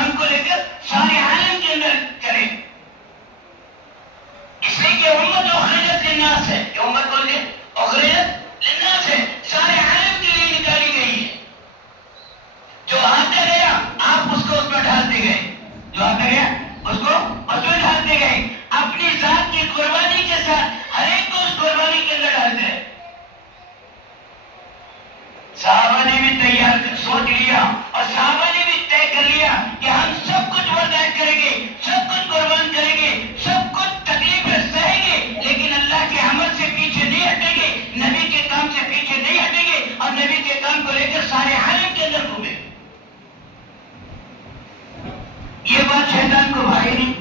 کام کو لے کر سارے عالم کے اندر چلے. اس لیے کہ امت اخرجت للناس ہے، کہ امت کون ہے؟ اخرجت للناس ہے، سارے عالم کے لیے نکالی گئی ہے. جو آتا گیا آپ اس کو اس میں ڈالتے گئے، جو آتا گیا اس کو اس میں ڈالتے گئے. اپنی ذات کی قربانی کے ساتھ ہر ایک کو اس قربانی کے اندر ڈالتے ہیں. صحابہ نے بھی تیار سوچ لیا اور صحابہ نے بھی طے کر لیا کہ ہم سب کچھ برداشت کریں گے، سب کچھ قربان کریں گے، سب کچھ تکلیفیں سہیں گے، لیکن اللہ کے عمل سے پیچھے نہیں ہٹیں گے، نبی کے کام سے پیچھے نہیں ہٹیں گے اور نبی کے کام کو لے کر سارے عالم کے اندر گھومیں. یہ بات شیطان کو بھائی نہیں،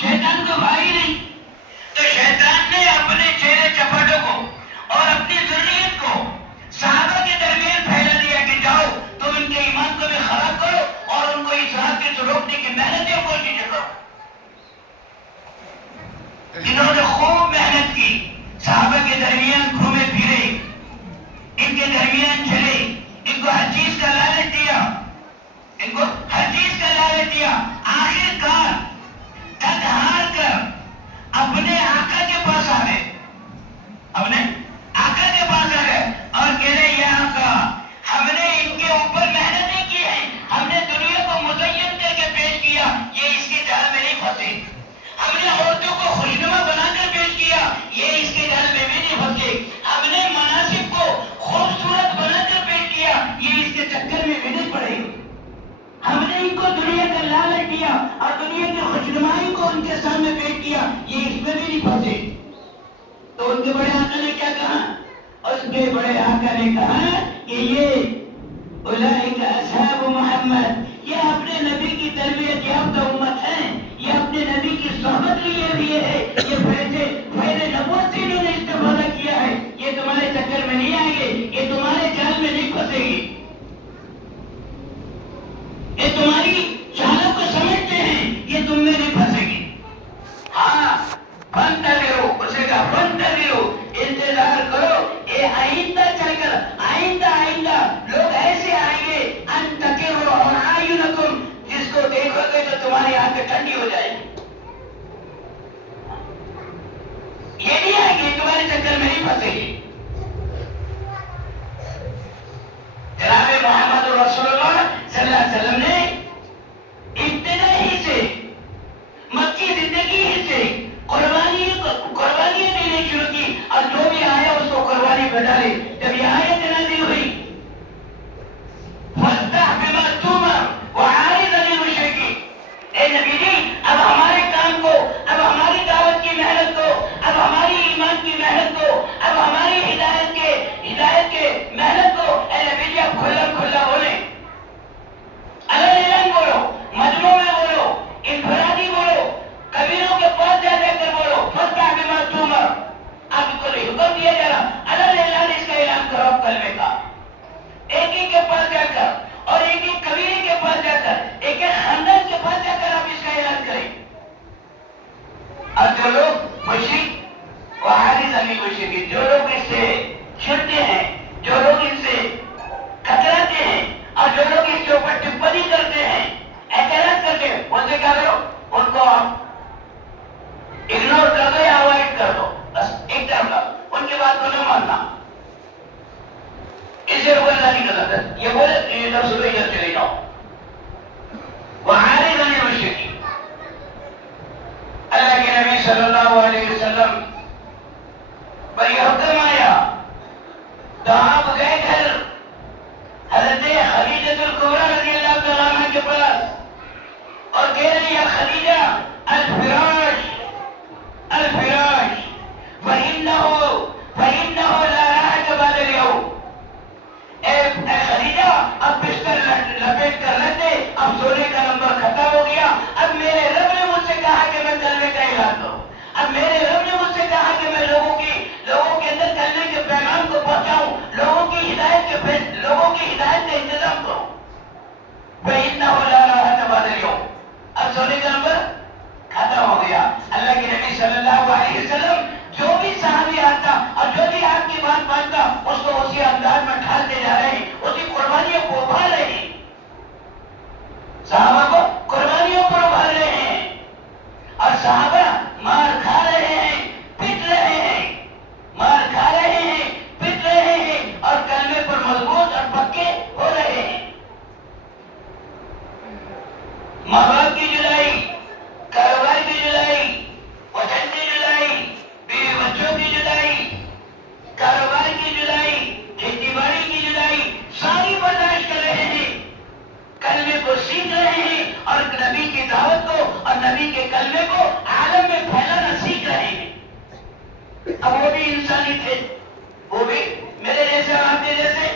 شیطان کو بھائی نہیں. تو شیطان نے اپنے چہرے چپاٹوں کو اور اپنی ذریت کو صحابہ کے درمیان پھیلا دیا کہ جاؤ تم ان کے ایمان کو بھی خراب کرو اور ان کو اس رات کے روکنے کی محنتیں کوششیں کرو. انہوں نے خوب محنت کی، صحابہ کے درمیان گھومے پھرے، ان کے درمیان چلے، ان کو ہر چیز کا لالچ دیا، ان کو ہر چیز کا لالچ دیا. آخر کار تھک ہار کر اپنے آقا کے پاس آ گئے، اپنے آقا کے پاس آ گئے اور کہہ رہے یا آقا ہم نے ان کے اوپر محنتیں کی ہیں، ہم نے دنیا کو مزین کر کے پیش کیا، یہ اس کے جال میں نہیں پھنسے. ہم نے عورتوں کو خوشنما بنا کر پیش کیا، یہ اس کے جال میں بھی نہیں پھنسے. ہم نے مناسب کو خوبصورت بنا کر پیش کیا، یہ اس کے چکر میں بھی نہیں پڑے. ہم نے ان کو دنیا کا لالچ دیا اور دنیا کی خوشنمائی کو ان کے سامنے پیش کیا، یہ اس میں بھی نہیں پھنسے. تو ان کے بڑے آقا نے کیا کہا؟ اس کے بڑے آقا نے کہا کہ یہ اولئک اصحاب محمد، یہ اپنے نبی کی تربیت یافتہ امت ہے، یہ اپنے نبی کی صحبت لیے ہوئے ہے، یہ فیض نبوت سے انہوں نے استفادہ کیا ہے. یہ تمہارے چکر میں نہیں آئیں گے، یہ تمہارے جال میں نہیں پھنسے گی، یہ تمہاری چالوں کو سمجھتے ہیں، یہ تم میں نہیں پھنسے گی. ہاں فانتظروا، اسے کہا فانتظروا، انتظار کرو. یہ آئندہ چل کر آئندہ لوگ ایسے آئیں گے ان تقر اعینکم، جس کو دیکھو گے تو تمہاری آنکھیں ٹھنڈی ہو جائیں گی. یہ نہیں آئیں گے، تمہارے چکر میں نہیں پھنسے گی. جناب محمد رسول اللہ صلی اللہ علیہ وسلم نے ابتدا ہی سے مکی زندگی ہی سے قربانیاں دینے شروع کی اور جو بھی آیا اس کو قربانی پہ ڈالے. جب یہ آیت نازل ہوئی فاصدع بما تؤمر وأعرض عن المشرکین، اے نبی جی اب ہمارے کام کو، اب ہماری دعوت کی محنت کو، اب ہماری ایمان کی محنت کو، اب ہماری ہدایت کے محنت کو، اے نبی جی اب کھلا بولیں، اعلان بولو، مجموع میں بولو، انفرادی بولو، کبیروں کے پاس جا کر بولو. فاصدع بما تؤمر، آپ کو حکم دیا جا رہا، اعلان اس کا اعلان کرو کلمے کا. ایک ایک کے پاس جا کر اور ایک ایک کبیرے کے پاس جا کر، ایک ایک خاندان کے پاس جا کر آپ اس کا اعلان کریں. اور جو لوگ مشرک وعارض عن المشرکین، جو لوگ اس سے چھڑتے ہیں، جو لوگ اس سے کتراتے ہیں اور جو لوگ اس کے اوپر ٹپنی کرتے ہیں، اعتراض کرتے ہیں، ان سے کیا کرو؟ ان کو آپ اگنور کر دو یا اوائڈ کر دو، بس ایک طرف کا ان کی بات کو نہ ماننا. اس سے روک اللہ نہیں کرتا. یہ بولے ادھر سنو ادھر چلے جاؤ. وعارض عن المشرکین، اللہ کے نبی صلی اللہ علیہ وسلم پر یہ حکم آیا تو آپ گئے گھر حضرت خدیجہ الکبریٰ رضی اللہ تعالیٰ عنہ کے پاس اور کہہ رہے یا خدیجہ الفراش فإنه لا راحة بعد اليوم. اے خدیجہ اب بستر لپیٹ کر رکھ دے، اب سونے کا نمبر ختم ہو گیا. اب میرے رب نے مجھ سے کہا کہ میں کلمے کا اعلان کروں، اب میرے رب نے مجھ سے کہا کہ میں لوگوں کے اندر کلمے کے پیغام کو پہنچاؤں، لوگوں کی انسانی تھے، وہ بھی میرے جیسے اور آپ کے جیسے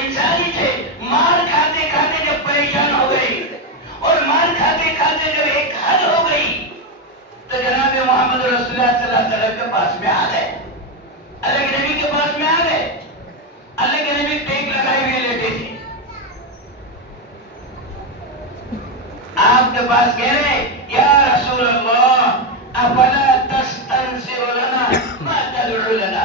انسانی تھے. مار کھاتے کھاتے جب پریشان ہو گئی اور مار کھاتے کھاتے جب ایک حد ہو گئی تو جناب محمد رسول اللہ صلی اللہ علیہ وسلم کے پاس میں آ گئے، اللہ کے نبی کے پاس میں آ گئے. اللہ کے نبی ٹیک لگائے ہوئے لیتے تھے. آپ کے پاس کہہ رہے یا رسول اللہ افلا تستنصر لنا ما تدعو لنا،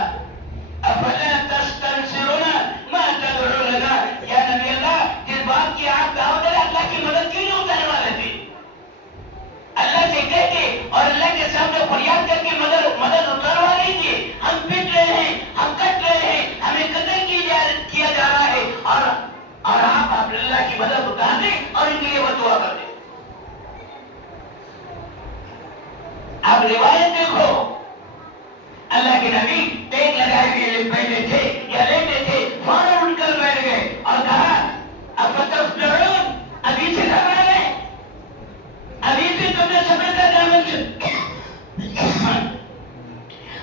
افلا تستنصرنا ما تدعو لنا. یا نبی اللہ، جس بات کی آپ دعوت دے اللہ کی مدد کیوں نہیں اٹھانے والے تھے؟ اللہ سے کہہ کے اور اللہ کے سامنے فریاد کر کے مدد اتروا لیجیے. ہم پٹ رہے ہیں، ہم کٹ رہے ہیں، ہمیں قتل کیا جا رہا ہے، اور آپ اللہ کی مدد اتار دیں اور ان کے لیے بدعا کر دیں. آپ روایت دیکھو، اللہ کے نبی ٹیک لگائے ہوئے بیٹھے تھے یا لیٹے تھے، فوراً اٹھ کر بیٹھ گئے اور کہا افتفلحون، ابھی سے گھبرا گئے، ابھی سے تم نے صبر کا دامن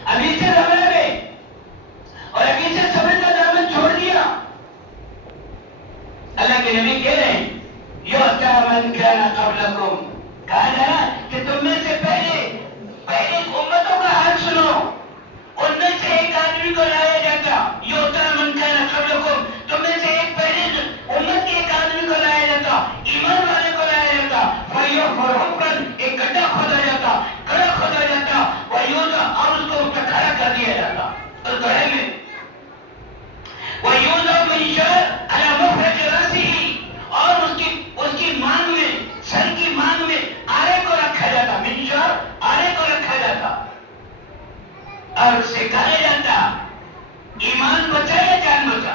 ابھی سے گھبرا گئے اور ابھی سے صبر کا دامن چھوڑ دیا. اللہ کے نبی کہہ رہے ہیں یؤتی من کان قبلکم، کہا جا رہا کہ تم میں سے پہلے امتوں کا حال سنو، ان میں سے ایک آدمی کو لایا جاتا. یؤتی من کان قبلکم، تم میں سے ایک پہلے امت کے ایک آدمی کو لایا جاتا، ایمان والے کو لایا جاتا. ایک گڈھا کھودا جاتا، گڑھا کھودا جاتا، اور اس کو اس پہ کھڑا کر دیا جاتا اس گڑھے میں. وَيُوضَعُ مِنشَارٌ عَلَى مَخْرَجِ رَأْسِهِ، اور اس کی مانگ میں، سر کی مانگ میں آرے کو رکھا جاتا، منشار آرے کو رکھا جاتا اور اس سے کہا جاتا ایمان بچا یا جان بچا،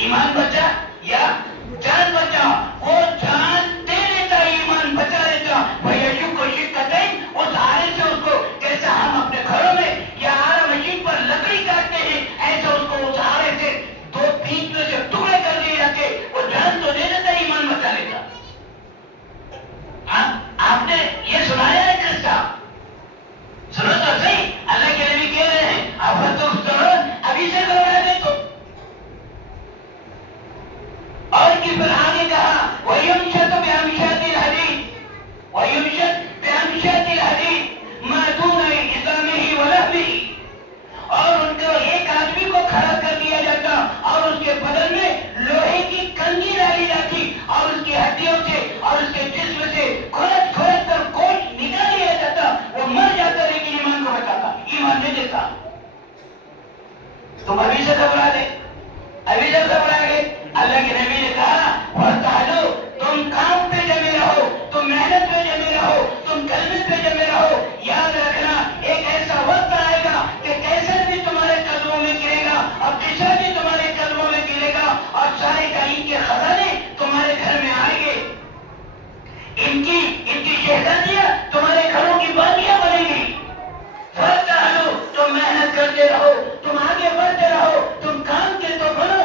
ایمان بچا یا جان بچا. وہ جان دے دیتا، ایمان بچا دیتا. وَيَشُقُّ شِقَّتَيْنِ، اس آرے سے اس کو، جیسا ہم اپنے گھروں میں یا آرا مشین پر لکڑی کاٹتے ہیں، ایسا اس کو اس آرے سے دو بیچ میں سے ٹکڑے کر دیے جاتے. وہ جان تو دے دیتا، ایمان بچا لیتا. آپ نے یہ سنایا ہے قصہ؟ سنو تو صحیح. اللہ کے نبی کہہ رہے ہیں افتفلحون، ابھی سے گھبرا گئے تو. اور کی پھر آگے کہا وَيُمْشَطُ بِأَمْشَاطِ الْحَدِيدِ، وَيُمْشَطُ بِأَمْشَاطِ الْحَدِيدِ مَا دُونَ عِظَامِهِ وَلَحْمِهِ، اور ان کو ایک آدمی کو کھڑا کر دیا جاتا اور اس کے بدن میں لوہے کی کنگھی ڈالی جاتی اور اس کی ہڈیوں سے اور اس کے جسم سے کھرچ کر گوشت نکال لیا جاتا. وہ مر جاتا لیکن ایمان کو بچاتا، ایمان نہیں دیتا. تم ابھی سے گھبرا گئے، ابھی سے گھبرا گئے. اللہ کے نبی نے کہا وَارْتَحِلُوا، تم کام پہ جمے رہو، تم محنت پہ جمے رہو، تم کلمے پہ جمے رہو. یاد رکھنا ایک ایسا وقت آئے گا کہ کیسر بھی تمہارے قدموں میں گرے گا اور کشر بھی تمہارے قدموں میں گرے گا اور سارے کائن کے خزانے تمہارے گھر میں آئیں گے. ان کی شہزادیاں تمہارے گھروں کی بادیاں بنیں گی. وَارْتَحِلُوا، تم محنت کرتے رہو، تم آگے بڑھتے رہو، تم کام کے تو بنو،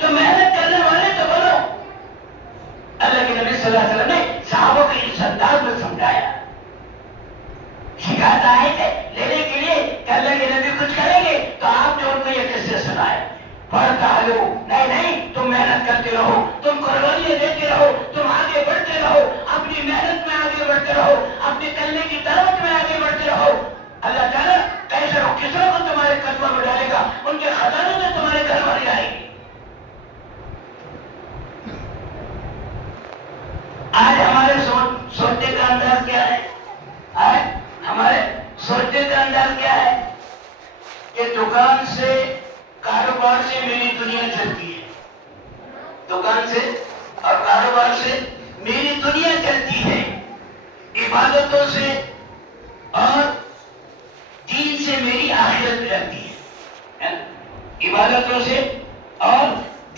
تو محنت کرنے والے تو بنو. اللہ کے نبی صلی اللہ علیہ وسلم نے صحابوں کو اس انداز میں سمجھایا. شکایت آئے تھے لینے کے لیے کہ اللہ کے نبی کچھ کریں گے تو آپ نے ان کو یہ قصے سنائے. وَارْتَحِلُوا، نہیں تم محنت کرتے رہو، تم قربانیاں دیتے رہو، تم آگے بڑھتے رہو، اپنی محنت میں آگے بڑھتے رہو، اپنے کرنے کی دعوت میں آگے بڑھتے رہو. اللہ تعالیٰ کیسے کسروں کو تمہارے قدموں میں ڈالے گا، ان کے خزانوں سے تمہارے گھر بھر جائے گی. آج ہمارے سوچنے کا انداز کیا ہے؟ آج ہمارے سوچنے کا انداز کیا ہے کہ دکان سے، کاروبار سے میری دنیا چلتی ہے، دکان سے اور کاروبار سے میری دنیا چلتی ہے، عبادتوں سے اور دین سے میری آخرت چلتی ہے. عبادتوں سے اور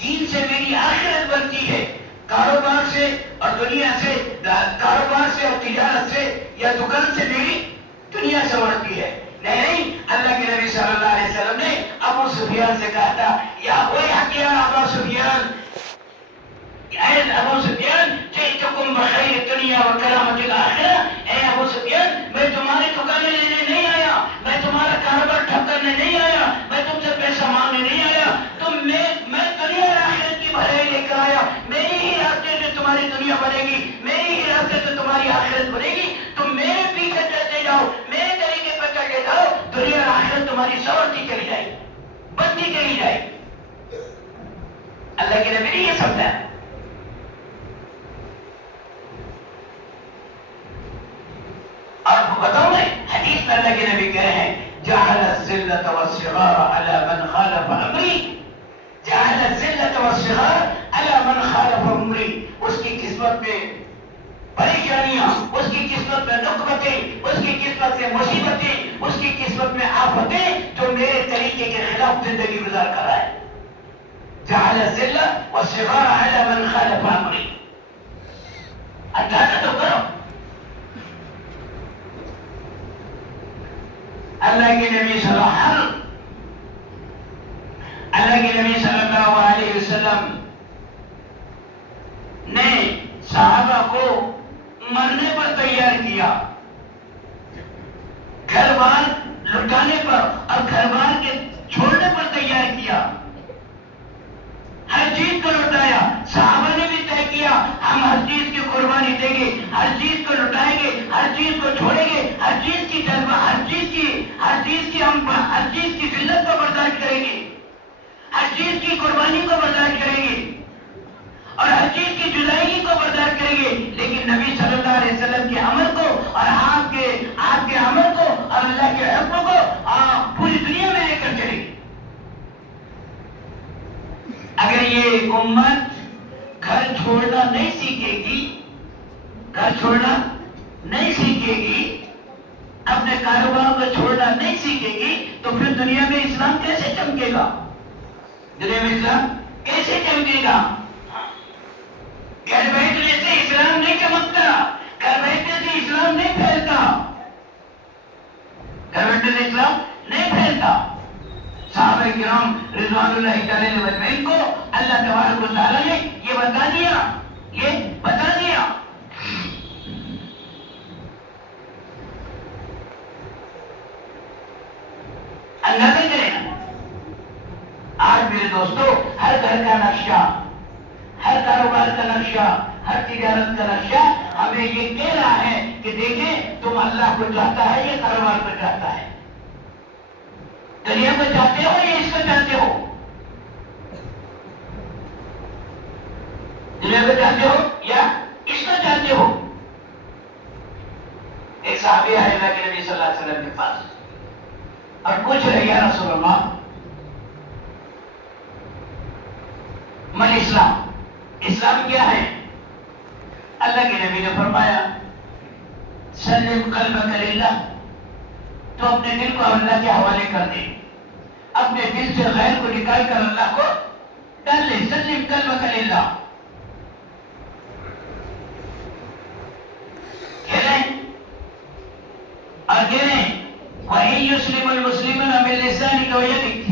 دین سے میری آخرت بنتی ہے. کاروبار سے اور دنیا سے، کاروبار سے اور تجارت سے یا دکان سے میری دنیا سنورتی ہے. نہیں، اللہ کے نبی صلی اللہ علیہ وسلم نے ابو سفیان سے کہا تھا یا ویحک یا ابا سفیان، اے ابو سفیان جئتکم بخیر الدنیا وکرامۃ الآخرہ. اے ابو سفیان، میں تمہاری دکانیں لینے نہیں آیا، میں تمہارا تمہاری سورتی چلی جائے گی، بنتی چلی جائے گی۔ اللہ کے نبی نے یہ سمجھایا۔ اور بتاؤں میں حدیث میں اللہ کے نبی کہہ رہے ہیں جعل الذلة والصغار على من خالف امری، جعل الذلة والصغار على من خالف امری۔ اس کی قسمت میں پریشانیاں، اس کی قسمت میں نقبتیں، اس کی قسمت میں مصیبتیں، اس کی قسمت میں آفتیں جو میرے طریقے کے خلاف زندگی گزار کر رہا ہے۔ جعل الذلة والصغار على من خالف امری۔ اندازہ تو کرو، اللہ کے نبی صلی اللہ علیہ وسلم نے صحابہ کو مرنے پر تیار کیا، گھر بار لٹانے پر اور گھر بار کے چھوڑنے پر تیار کیا، ہر چیز کو لٹایا۔ صحابہ نے بھی طے کیا ہم ہر چیز کی قربانی دیں گے، ہر چیز کو لٹائیں گے، ہر چیز کو چھوڑیں گے، ہر چیز کی جذبہ، ہر چیز کی ذلت کو برداشت کریں گے، ہر چیز کی قربانی کو برداشت کریں گے اور ہر چیز کی جدائی کو برداشت کریں گے، لیکن نبی صلی اللہ علیہ وسلم کے عمل کو اور آپ کے عمل کو اور اللہ کے حکم کو پوری دنیا میں لے کر چلیں گے۔ اگر یہ امت گھر چھوڑنا نہیں سیکھے گی، گھر چھوڑنا نہیں سیکھے گی، اپنے کاروبار کو چھوڑنا نہیں سیکھے گی، تو پھر دنیا میں اسلام کیسے چمکے گا؟ دنیا میں اسلام کیسے چمکے گا؟ گھر بیٹھنے سے اسلام نہیں چمکتا، گھر بیٹھنے سے اسلام نہیں پھیلتا، گھر بیٹھنے سے اسلام نہیں پھیلتا۔ صحابہ کرام رضوان اللہ تعالی اجمعین کو اللہ تبارک و تعالی نے یہ بتا دیا۔ اندازہ کریں، آج میرے دوستو ہر گھر کا نقشہ، ہر کاروبار کا نقشہ، ہر تجارت کا نقشہ ہمیں یہ کہہ رہا ہے کہ دیکھیں تم اللہ کو چاہتا ہے یا کاروبار کو چاہتا ہے، دنیا کو چاہتے ہو یا اس کو چاہتے ہو، دنیا کو چاہتے ہو یا اس کو چاہتے ہو۔ ایک صحابی آئے اللہ کے نبی صلی اللہ علیہ وسلم کے پاس اور پوچھ رہے یا رسول اللہ من اسلام، اسلام کیا ہے؟ اللہ کے نبی نے فرمایا سلم قلبک للہ، تو اپنے دل کو اللہ کے حوالے کر دے، اپنے دل سے غیر کو نکال کر اللہ کو ڈال لے، سلم قلبک للہ۔ اور کہہ رہے ہیں وَإِن يُسْلِمُ الْمُسْلِمُونَ مِن لِسَانِكَ وَيَدِكَ،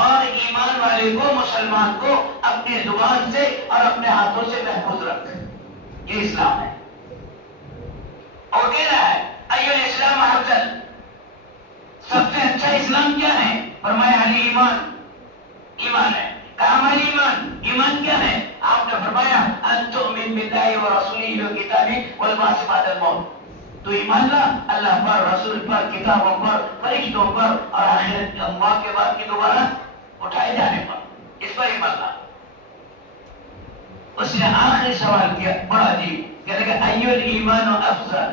اور ایمان والے کو، مسلمان کو اپنے زبان سے اور اپنے ہاتھوں سے محفوظ رکھ، یہ اسلام ہے۔ اور کہہ رہا ہے ایُّ الاسلام افضل، سب سے اچھا اسلام کیا ہے؟ فرمایا الایمان، ایمان ہے۔ کہا مال ایمان، ایمان کیا ہے؟ آپ نے فرمایا ان تؤمن باللہ ورسولہ وکتابہ والبعث بعد الموت، تو ایمان لا اللہ پر، رسول پر، کتابوں پر، فرشتوں پر اور آخرت کے موت کے بعد کی دوبارہ اٹھائے جانے پر، اس پر ایمان لا۔ اس نے آخری سوال کیا بڑا عجیب، کہنے لگا ایُّ الایمان افضل،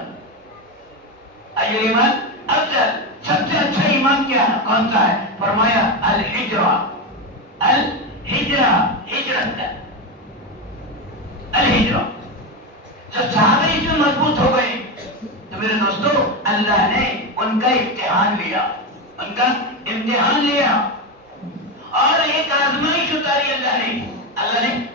ایُّ الایمان افضل، سب سے اچھا ایمان کیا ہے، کون سا ہے؟ فرمایا الہجرہ، الہجرہ، ہجرت ہے، الہجرہ۔ جب صحابہ اس میں مضبوط ہو گئے تو میرے دوستو اللہ نے ان کا امتحان لیا، ان کا امتحان لیا اور ایک آزمائش اتاری اللہ نے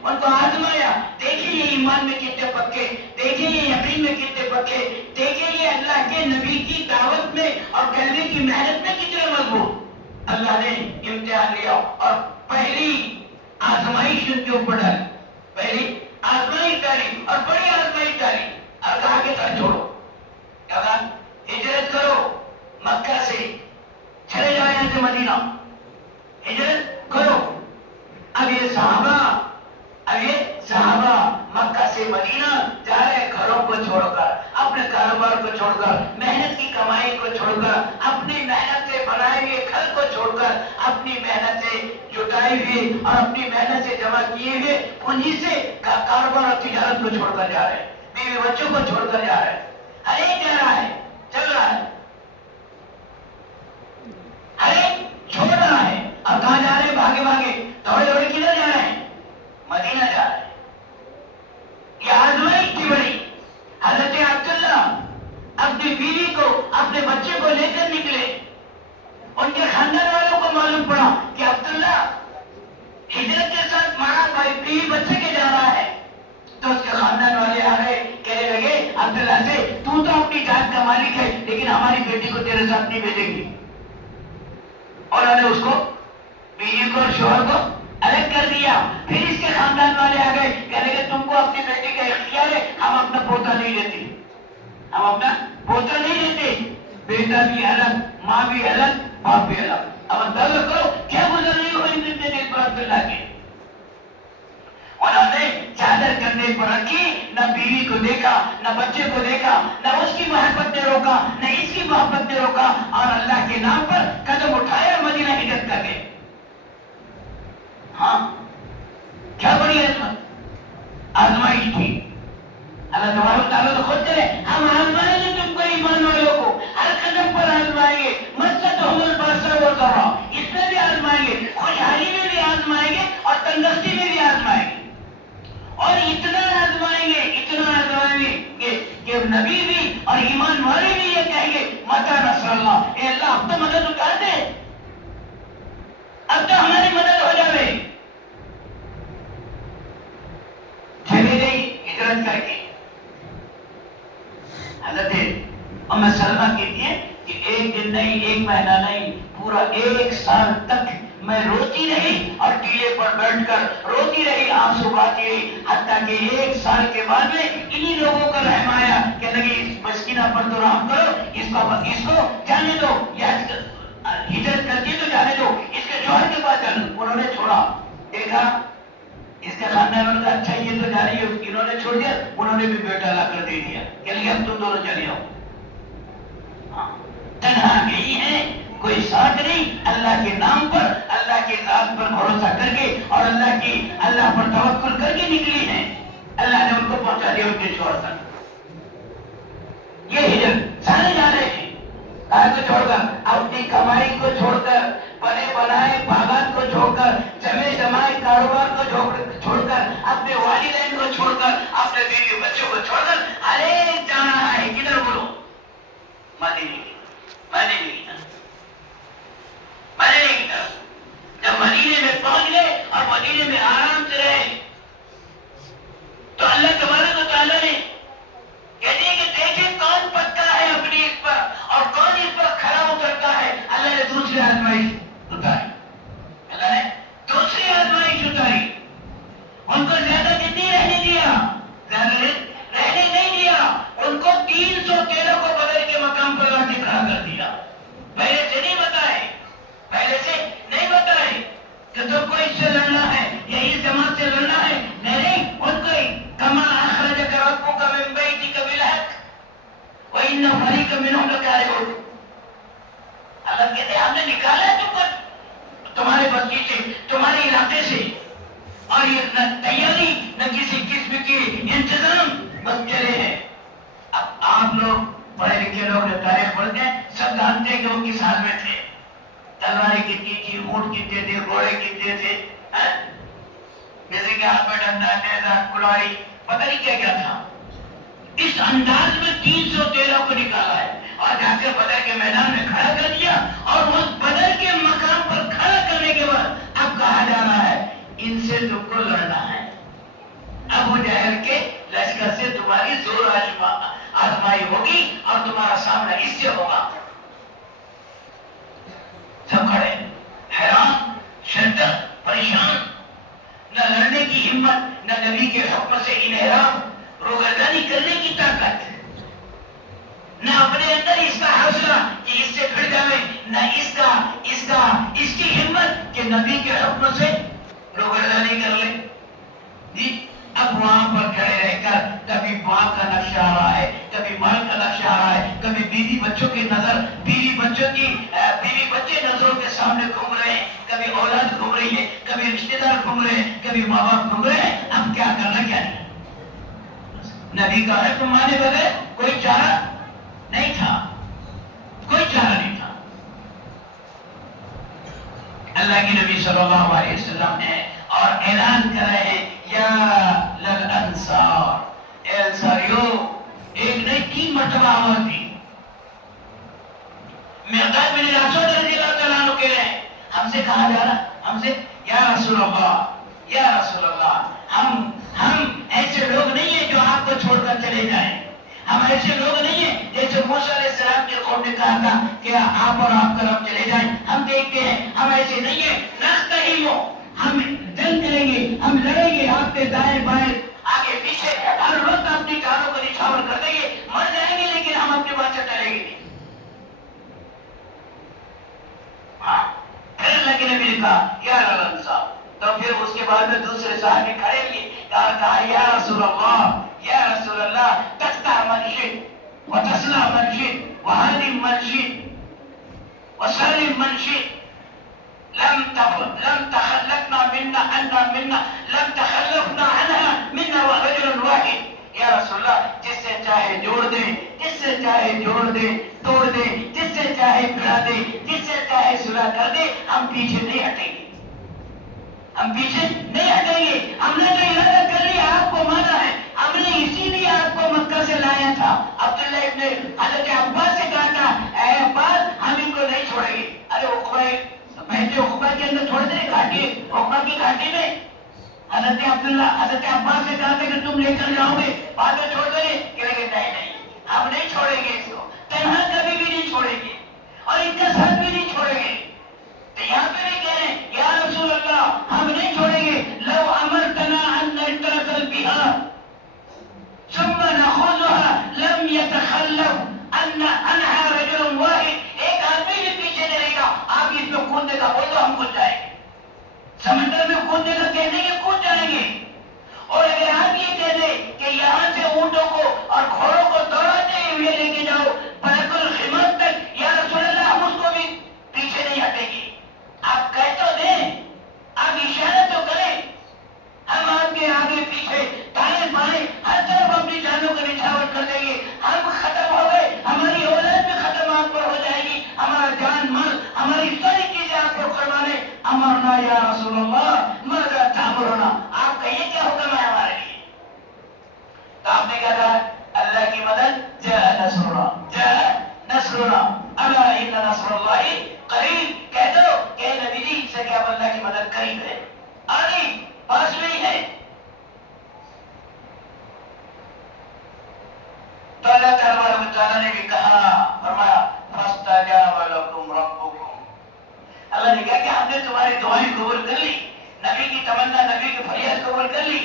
ان کو آزمایا۔ دیکھیں یہ ایمان میں کتنے پکے، دیکھیں یہ یقین میں کتنے پکے، دیکھیں یہ اللہ کے نبی کی دعوت میں اور کہنے کی محنت میں کتنے مضبوط۔ اللہ نے امتحان لیا اور پہلی آزمائش ان کے اوپر ڈالی، پہلی آزمائش ڈالی اور بڑی آزمائش ڈالی اور کہا کہ گھر چھوڑو، کہا ہجرت کرو، مکہ سے چلے جاؤ یہاں سے مدینہ، ہجرت کرو۔ اب یہ صحابہ مکہ سے مدینہ جا رہے، گھروں کو چھوڑ کر، اپنے کاروبار کو چھوڑ کر، محنت کی کمائی کو چھوڑ کر، اپنی محنت سے بنائے ہوئے چھوڑ کر اپنی محنت سے جٹائی ہوئی اور اپنی محنت سے جمع کیے ہوئے انہی سے کاروبار اور تجارت کو چھوڑ کر جا رہے ہیں، بیوی بچوں کو چھوڑ کر جا رہے ہیں، ہر ایک جا رہا ہے، چل رہا ہے، ہر ایک چھوڑ رہا ہے، اور کہاں جا رہے ہیں؟ بھاگے بھاگے دوڑے دوڑے کدھر جا رہے ہیں؟ مدینہ جا رہے ہیں۔ یہ آزمائش تھی بڑی۔ حضرت عبداللہ اپنی بیوی کو اپنے بچے کو لے کر نکلے، ان کے خاندان والوں کو معلوم پڑا کہ عبداللہ ہجرت کے ساتھ ماں بھائی بیوی بچے کے جا رہا ہے، تو اس کے خاندان والے آ گئے، کہنے لگے عبداللہ سے تو اپنی جان کا مالک ہے لیکن ہماری بیٹی کو تیرے ساتھ نہیں بھیجے گی۔ انہوں نے اس کو بیوی کو اور شوہر کو الگ کر دیا۔ پھر اس کے خاندان والے آ گئے، کہنے لگے تم کو اپنی بیٹی کا اختیار ہے، ہم اپنا پوتا نہیں لیتے، ہم اپنا پوتا نہیں لیتے، بیٹا بھی الگ، ماں بھی الگ، باپ بھی الگ۔ اب اندازہ کرو کیا گزر رہی ہوئی اتنے دل پر عبداللہ کے۔ انہوں نے چادر کندھے پر رکھی، نہ بیوی کو دیکھا، نہ بچے کو دیکھا، نہ اس کی محبت نے روکا، نہ اس کی محبت نے روکا، اور اللہ کے نام پر قدم اٹھایا، مدینہ ہجرت کر گئے۔ ہاں، کیا بڑی آزمائش تھی۔ اللہ تبارک و تعالیٰ تو خود کرے ہم آزمائیں گے تم کو، ایمان والوں کو ہر قدم پر آزمائیں گے، مستہم الباسا والضراء، اس میں بھی آزمائیں گے، خوشحالی میں بھی آزمائیں گے اور تندرستی میں بھی آزمائیں گے، اور اتنا آزمائیں گے کہ نبی بھی اور ایمان والے بھی یہ کہیں گے متی نصر اللہ، اے اللہ اب تو مدد اتار دے، اب تو ہماری مدد ہو جاوے۔ چلے گئی ہجرت کر کے۔ حضرت ام سلمہ کہتی ہے کہ ایک دن نہیں، ایک مہینہ نہیں، پورا 1 سال تک میں روتی رہی اور ٹیلے پر بیٹھ کر روتی رہی، آنسو بہاتی رہی، حتیٰ کہ 1 سال کے بعد میں انہی لوگوں کا رحم آیا کہ لگی اس مسکینہ پر تو رحم کرو، اس کو جانے دو، ہجرت کر کے تو جانے دو، اس کے شوہر کے پاس جانے دو۔ انہوں نے چھوڑا، دیکھا اس کے خاندان والوں کا اچھا یہ تو جا رہی ہے، انہوں نے چھوڑ دیا، انہوں نے بھی بیٹا لا کر دے دیا کہ لگے اب تم دونوں چلے آؤ۔ تنہا گئی ہے، کوئی ساتھ نہیں، اللہ کے نام پر، اللہ کے ذات پر بھروسہ کر کے اور اللہ پر توکل کر کے نکلی ہے، اللہ نے ان کو پہنچا دیا ان کے شوہر تک۔ یہ ہجرت سارے جا رہے ہیں، کو چھوڑ کر، اپنی کمائی کو چھوڑ کر، بنے بنائے باغات کو چھوڑ کر، جمے جمائے کاروبار کو چھوڑ کر، اپنے والدین کو چھوڑ کر، اپنے بیوی بچوں کو چھوڑ کر، ہر ایک جا رہا ہے، کدھر بولو؟ مدینے کی طرف۔ جب مدینے میں پہنچ گئے اور مدینے میں آرام سے رہے تو اللہ تبارک و تعالیٰ نے کہتے ہیں کہ دیکھیں کون پکا ہے اپنی اس پر اور کون اس پر کھڑا اترتا ہے۔ اللہ نے دوسری آزمائش اتاری، اللہ نے دوسری آزمائش اتاری، ان کو زیادہ دن نہیں رہنے دیا، زیادہ دن رہنے نہیں دیا، ان کو 313 کو بدر کے مقام پر لا کے کھڑا کر دیا۔ پہلے سے نہیں بتائے کہ تم کو اس سے لڑنا ہے یا اس جماعت سے لڑنا ہے، نہیں، ان کو کما اخرجک ربک من بیتک بالحق وان فریقا منهم لکارہون۔ اللہ کہتے ہیں ہم نے نکالا ہے تم کو تمہارے بستی سے، تمہارے علاقے سے، اور یہ نہ تیاری نہ کسی قسم کی انتظام، بس چلے ہیں۔ اب آپ لوگ پڑھے لکھے لوگ جو تاریخ پڑھتے ہیں سب جانتے ہیں کہ وہ کس حال میں تھے، تلواریں کتنی تھی، اونٹ کتنے تھے، گھوڑے کتنے تھے، جیسے کہ ہاتھ میں ڈنڈا، نیزہ، کلاڑی، پتہ نہیں کیا کیا تھا۔ اس انداز میں 313 کو نکالا ہے اور جا کر بدر کے میدان میں کھڑا کر دیا، اور اس بدر کے مقام پر کھڑا کرنے کے بعد اب کہا جا رہا ہے ان سے تم کو لڑنا ہے، ابو جہل کے لشکر سے تمہاری زور آزمائی ہوگی اور تمہارا سامنا اس سے ہوگا۔ سب کھڑے، حیران، شدت، پریشان، نہ لڑنے کی ہمت، نہ نبی کے حکم سے انحراف، روگردانی کرنے کی طاقت، نہ اپنے اندر اس کا حوصلہ کہ اس سے پھر جائے، نہ اس کی ہمت کہ نبی کے حکم سے روگردانی کر لے۔ جی اب وہاں پر کھڑے رہ کر کبھی باپ کا نقشہ آ رہا ہے، کبھی مال کا نقشہ آ رہا ہے، کبھی بیوی بچوں کی نظر، بیوی بچے نظروں کے ساتھ سامنے گھوم رہے ہیں، کبھی اولاد گھوم رہی ہے، کبھی رشتے دار گھوم رہے ہیں، کبھی ماں باپ گھوم رہے ہیں، اب کیا کرنا کیا نہیں؟ نبی کا حکم مانے بغیر کوئی چارہ نہیں تھا، کوئی چارہ نہیں تھا۔ اللہ کی نبی صلی اللہ علیہ وسلم نے اور اعلان کر رہے ہیں یا للانصار، اے انصاریو، ایک نہیں 3 مرتبہ آواز دی۔ مقداد بن الاسود رضی اللہ تعالیٰ عنہ کہہ رہے ہیں ہم سے کہا جا رہا، ہم سے یا رسول اللہ، یا رسول اللہ، ہم ایسے لوگ نہیں ہیں جو آپ کو چھوڑ کر چلے جائیں، ہم ایسے لوگ نہیں ہیں جیسے موسیٰ علیہ السلام کے قوم نے کہا تھا کہ آپ اور آپ کا رب چلے جائیں، ہم دیکھتے ہیں ہم ایسے نہیں ہیں، نستہیمو، ہم جنگ کریں گے، ہم لڑیں گے آپ کے دائیں بائیں آگے پیچھے، ہر وقت اپنی کاروں کو نچھاور کر دیں گے، مر جائیں گے لیکن ہم اپنی بات سے ٹلیں گے۔ پھر اللہ کے نبی نے کہا یا للانصار، تو پھر اس کے بعد میں دوسرے صحابی کھڑے ہوئے، کہا یا رسول اللہ، یا رسول اللہ، تقطع من شئت وتصنع من شئت وهادم من شئت وسالم من شئت، لم تخلفنا عنها منا رجل واحد۔ یا رسول اللہ، جس سے چاہے جوڑ دے، جس سے چاہے جوڑ دے، توڑ دے، جس سے چاہے بھڑا دے، جس سے چاہے صلح کر دے، ہم پیچھے نہیں ہٹیں گے، ہم پیچھے نہیں ہٹیں گے۔ ہم نے جو ارادہ کر لیا آپ کو مانا ہے، ہم نے اسی لیے آپ کو مکہ سے لایا تھا۔ عبداللہ ابن حضرت عباس سے کہا تھا اے عباس ہم ان کو نہیں چھوڑیں گے۔ ارے عقبہ، بیت عقبہ کے اندر چھوڑ دیں گھاٹی، عقبہ کی گھاٹی میں حضرت عبداللہ حضرت عباس سے کہا تھا کہ تم لے کر جاؤ گے، بعد میں چھوڑ دیں گے، کہ نہیں، ہم نہیں چھوڑیں گے اس کو، تنہا کبھی بھی نہیں چھوڑیں گے اور ان کا ساتھ بھی نہیں چھوڑیں گے۔ تو یہاں پہ بھی کہہ رہے ہیں یا رسول اللہ ہم نہیں چھوڑیں گے، لو امرتنا ان نلتقط البحار ثم ناخذها لم يتخلف عنها رجل واحد، ایک آدمی بھی پیچھے نہیں رہے گا، آپ اس میں کودنے کا بول دو ہم کود جائیں گے، سمندر میں کودنے کا کہہ دیں گے کود جائیں گے۔ اور اگر آپ یہ کہہ دیں کہ یہاں سے اونٹوں کو اور گھوڑوں کو دوڑاتے ہوئے لے کے جاؤ بلک الخمر تک، یا رسول اللہ ہم اس کو بھی پیچھے نہیں ہٹیں گے۔ آپ کہہ تو دیں، آپ اشارہ تو کریں، ہم آپ کے آگے پیچھے دائیں بائیں ہر طرف اپنی جانوں کو نچھاور کر دیں گے، ہم ختم ہو گئے، ہماری اولاد بھی ختم آپ پر ہو جائے گی، ہمارا جان مال ہماری ساری چیزیں آپ کو قربانے امرنا یا رسول اللہ ماذا تأمرنا، آپ کہیے کیا حکم ہے ہمارے لیے؟ تو آپ نے کہا تھا اللہ کی مدد، جاء نصرنا، جاء نصرنا، الا ان نصر اللہ قریب، کہہ دو کہ نبی جی سے کہ اب اللہ کی مدد قریب ہے، آگے پاس میں ہی ہے۔ تو اللہ تعالیٰ نے بھی کہا، فرمایا فاستجاب لکم ربکم، اللہ نے کہا کہ ہم نے تمہاری دعائیں قبول کر لی، نبی کی تمنا، نبی کی فریاد قبول کر لی،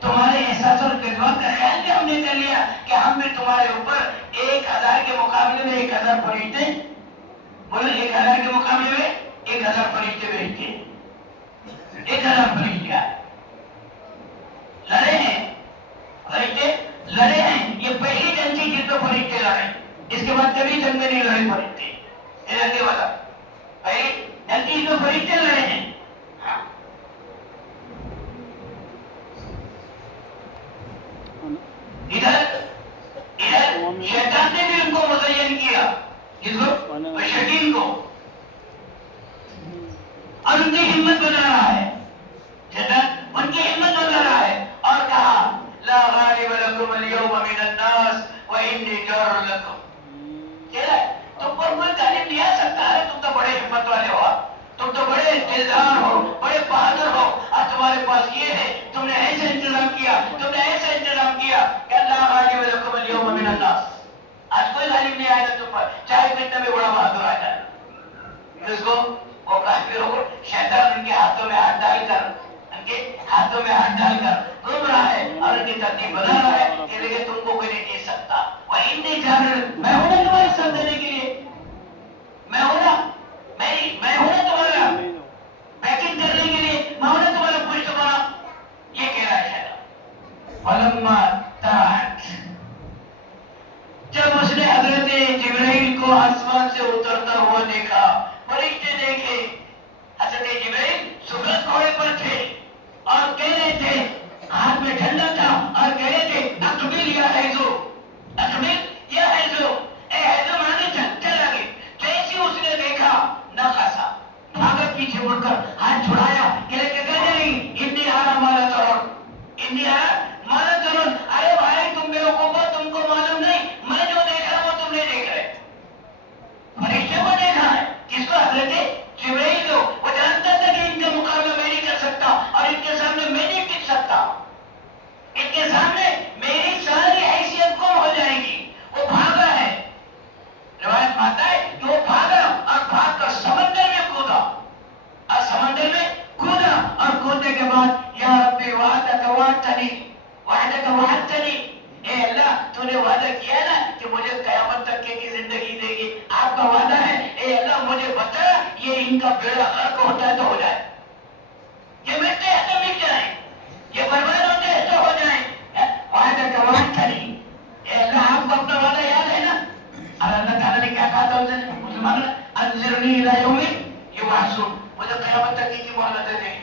تمہارے احساس اور جذبات کا خیال بھی ہم نے کر لیا کہ ہم بھی تمہارے اوپر 1000 کے مقابلے میں 1000 فرشتے، بولے 1000 کے مقابلے میں 1000 فرشتے بھیجتے، 1000 فرشتے لڑے ہیں، فرشتے لڑے ہیں، یہ پہلی جنگ تھی جس میں فرشتے لڑے، اس کے بعد کبھی جنگ میں نہیں لڑے فرشتے، یہ جنگ والا پہلی جنگ تھی جس میں فرشتے لڑے ہیں۔ ادھر شیطان نے بھی ان کو مزین کیا، جس کو شیطان کو، اور ان کی ہمت بنا رہا ہے، شیطان ان کی ہمت بنا رہا ہے، اور کہا لا غالب لکم اليوم من الناس وانی جار لکم، کہہ رہا ہے تم پر کوئی غالب نہیں آ سکتا ہے، تم تو بڑے ہمت والے ہو، تم تو بڑے دلدار ہو، بڑے بہادر ہو، اور تمہارے پاس یہ ہے، تم نے ایسا انتظام کیا، تم نے ایسا انتظام کیا کہ اللہ غالب لکم اليوم من الناس، آج کوئی غالب نہیں آئے گا تم پر، چاہے کتنا بھی بڑا بہادر آ جائے۔ اس کو وہ کافروں کو شیطان ان کے ہاتھوں میں ہاتھ ڈال کر، ان کے ہاتھوں میں ہاتھ ڈال کر گھوم رہا ہے اور ان کی ترتیب بنا رہا ہے کہ لیکن تم کو کوئی نہیں جیت سکتا، وہ اتنی جان میں ہوں نا تمہارے ساتھ دینے کے لیے، میں ہوں نا، میں ہوں نا تمہارا بیکنگ کرنے کے لیے، میں ہوں نا تمہارا پشت بنا، یہ کہہ رہا ہے شیطان۔ فلما طاعت، جب اس نے حضرت جبرائیل کو آسمان سے اترتا ہوا دیکھا، فرشتے دیکھے، پیچھے مڑ کر ہاتھ چھڑایا کہ لے کے کہنے لگی انی ارا مالا ترون، انی ارا مالا ترون، ارے بھائی تم بیوقوف ہو، تم کو معلوم نہیں میں جو دیکھ رہا ہوں وہ تم نہیں دیکھ رہے. فرشتے کو دیکھا ہے. کس کو؟ حضرت جبرائیل کو. وہ جانتا تھا کہ ان کا مقابلہ میں نہیں کر سکتا اور ان کے سامنے میں نہیں ٹک سکتا، ان کے سامنے میری ساری حیثیت کم ہو جائے گی. وہ بھاگا ہے، روایت میں آتا ہے کہ وہ بھاگا اور بھاگ کر سمندر میں کودا، اور سمندر میں کودا اور کودنے کے بعد یا ربی وعدک وعدتنی، وعدک وعدتنی، اے اللہ تو نے وعدہ کیا نا کہ مجھے قیامت تک کی زندگی دے گی، آپ کا وعدہ ہے، اے اللہ مجھے بتا یہ ان کا بیڑا غرق ہوتا ہے تو ہو جائے، یہ مٹتے ہیں تو مٹ جائیں، یہ برباد ہوتے ہیں تو ہو جائیں. وعدک وعدتنی، اے اللہ آپ کو اپنا وعدہ یاد ہے نا. اور اللہ تعالیٰ نے کیا کہا تھا اسے مسلمان نے انظرنی الی یوم یبعثون، مجھے قیامت تک کی مہلت دے دیں.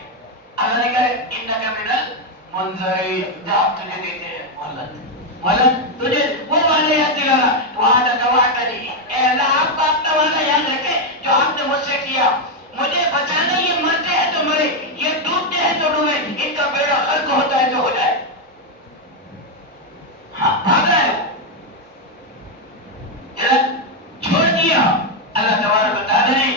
اللہ نے کہا انک من المنظرین، جب تجھے دیتے ہیں مہلت تجھے وہ وعدہ یاد دلانا. وعدک وعدتنی، اے اللہ آپ کا اپنا وعدہ یاد رکھے جو آپ نے مجھ سے کیا، مجھے بچانا، یہ مرتے ہیں تو مرے، یہ ڈوبتے ہیں تو ڈوبے، ان کا بیڑا غرق ہوتا ہے تو ہو جائے. ہاں بھاگا ہے، چھوڑ دیا. اللہ تبارک و تعالیٰ نے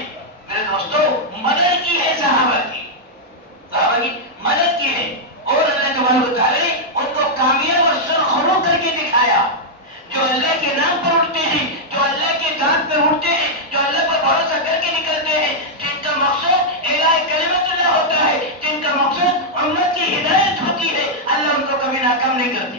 میرے دوستو مدد کی ہے، صحابہ کی مدد کی ہے، اور اللہ تبارک و تعالیٰ نے ان کو کامیاب اور سرخرو کر کے دکھایا. جو اللہ کے نام پر اٹھتے ہیں، جو اللہ کے ذات پر اٹھتے ہیں، جو اللہ پر بھروسہ کر کے نکلتے ہیں، جن کا مقصد اعلاء کلمت اللہ ہوتا ہے، جن کا مقصد امت کی ہدایت ہوتی ہے، اللہ ان کو کبھی ناکام نہیں کرتے،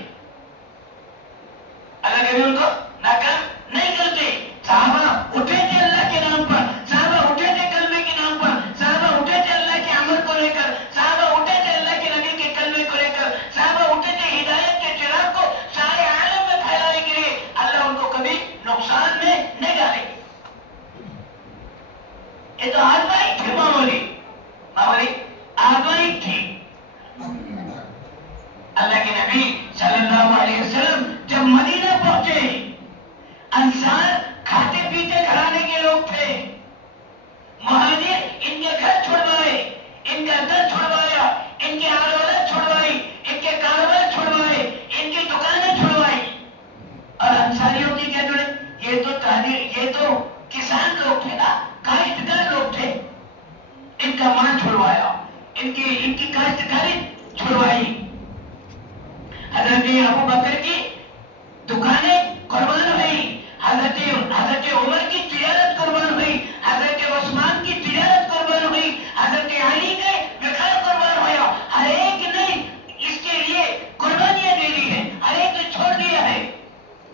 اللہ کبھی ان کو ناکام نہیں کرتے. صحابہ اٹھے تھے اللہ کے نام پر، صحابہ اٹھے تھے کلمے کے نام پر، صحابہ اٹھے تھے اللہ کے عمل کو لے کر، صحابہ اٹھے تھے اللہ کے نبی کے کلمے کو لے کر، صحابہ اٹھے تھے ہدایت کے چراغ کو سارے عالم میں پھیلانے کے لیے. اللہ ان کو کبھی نقصان میں نہیں ڈالے. یہ تو آزمائش تھی، معمولی آزمائش تھی. اللہ کے نبی صلی اللہ علیہ وسلم جب مدینہ پہنچے، انصار کھاتے پیتے گھرانے کے لوگ تھے، مہاجر ان کے گھر چھڑوائے، ان کا گھر چھڑوایا، ان کی آلودت چھڑوائی، ان کے کاروبار چھڑوائے، ان کی دکانیں چھڑوائی. اور انصاریوں کی کیا جڑے؟ یہ تو کسان لوگ تھے نا، کاشتکار لوگ تھے، ان کا مال چھڑوایا، ان کی کاشتکاری چھڑوائی. حضرت ابو بکر کی دکانیں قربان ہوئی، حضرت عمر کی تجارت قربان ہوئی، حضرت عثمان کی تجارت قربان ہوئی، حضرت علی کے وقار قربان ہوا. ہر ایک نے اس کے لیے قربانیاں دے دی ہیں، ہر ایک نے چھوڑ دیا ہے.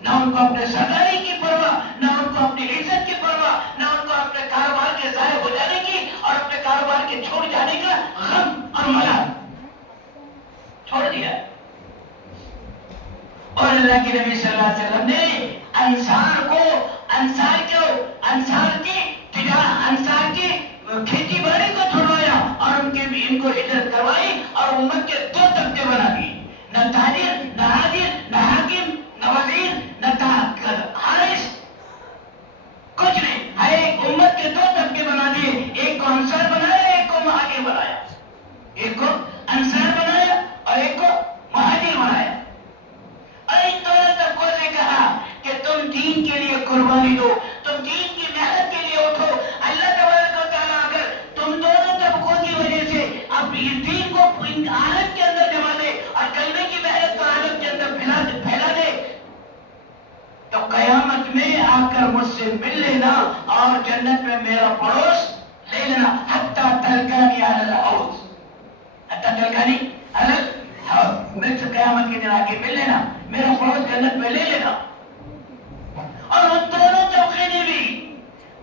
نہ ان کو اپنے سرداری کی پرواہ، نہ ان کو اپنی عزت کی پرواہ، نہ ان کو اپنے کاروبار کے ضائع ہو جانے کی اور اپنے کاروبار کے چھوڑ جانے کا غم اور ملال، چھوڑ دیا. اور اللہ کے نبی صلی اللہ علیہ وسلم نے انصار کی کھیتی باڑی کو چھڑوایا اور ان کو ہجرت کروائی اور امت کے دو طبقے بنا دیے، نہ تاجر، نہ حاجر، نہ حاکم، نہ وزیر، نہ حارث، کچھ نہیں. ہر ایک امت کے دو طبقے بنا دیے، ایک کو انصار بنایا، ایک کو مہاجر بنایا، ایک کو انصار بنایا اور ایک کو مہاجر بنایا. اور ان دونوں طبقوں سے کہا کہ تم دین کے لیے قربانی دو، تم دین کی محنت کے لیے اٹھو. اللہ تبارک و تعالیٰ اگر تم دونوں طبقوں کی وجہ سے اب اس دین کو عالم کے اندر جما دے اور کلمے کی محنت کو عالم کے اندر پھیلا دے تو قیامت میں آ کر مجھ سے مل لینا اور جنت میں میرا پڑوس لے لینا. حتیٰ تلقانی علی الحوض، حتیٰ تلقانی علی الحوض، مجھ سے قیامت کے دن آ کے مل لینا، میرا پڑوس جنت میں لے لینا. اور ان دونوں طبقے نے بھی،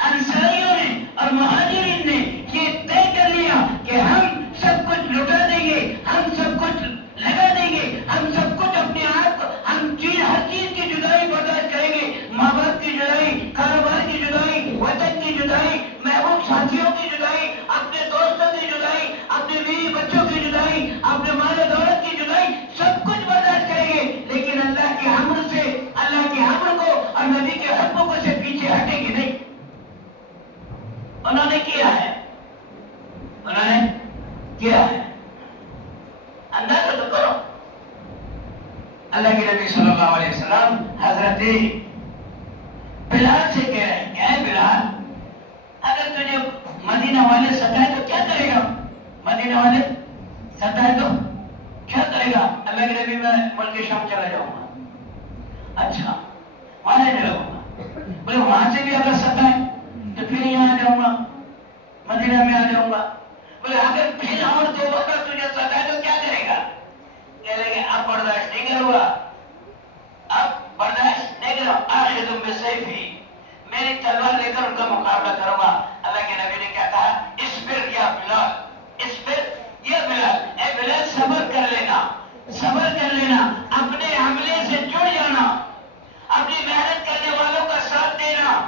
انصاریوں نے اور مہاجرین نے، یہ طے کر لیا کہ ہم سب کچھ لٹا دیں گے، ہم سب کچھ لگا دیں گے، ہم سب کچھ اپنے آپ کو، ہم ہر چیز کی جدائی برداشت کریں گے، ماں باپ کی جدائی، کاروبار کی جدائی، وطن کی جدائی، محبوب ساتھیوں کی جدائی، اپنے دوستوں کی جدائی، اپنے بیوی بچوں کی جدائی، اپنے مال و دولت کی جدائی، سب کچھ برداشت کریں گے. لیکن اللہ کے امر سے، اللہ کیا ہے؟ اندازہ تو کرو. اللہ کے نبی صلی اللہ علیہ وسلم حضرت بلال سے کہہ رہے ہیں، کیا ہے بلال، اگر تجھے مدینہ والے ستائے تو کیا کرے گا؟ مدینہ والے ستائے تو کیا کرے گا؟ اللہ کے نبی میں ملک شام چلا جاؤں گا. اچھا وہاں نہیں رہوں گا. بولے وہاں سے بھی اگر ستائے تو پھر یہاں آ جاؤں گا، مدینہ میں آ جاؤں گا. بولے اگر پھر اور دو وقت تجھے ستائے تو کیا کرے گا؟ کہہ لیں گے اب برداشت نہیں کروں گا، اب برداشت نہیں کروں. آخذ بسیفی، میری تلوار لے کر ان کا مقابلہ کروں گا. اللہ کے نبی نے کیا کہا؟ اصبر یا بلال، اصبر یا بلال، اے بلال صبر کر لینا، صبر کر لینا، اپنے حملے سے جڑ جانا، اپنی محنت کرنے والوں کا ساتھ دینا.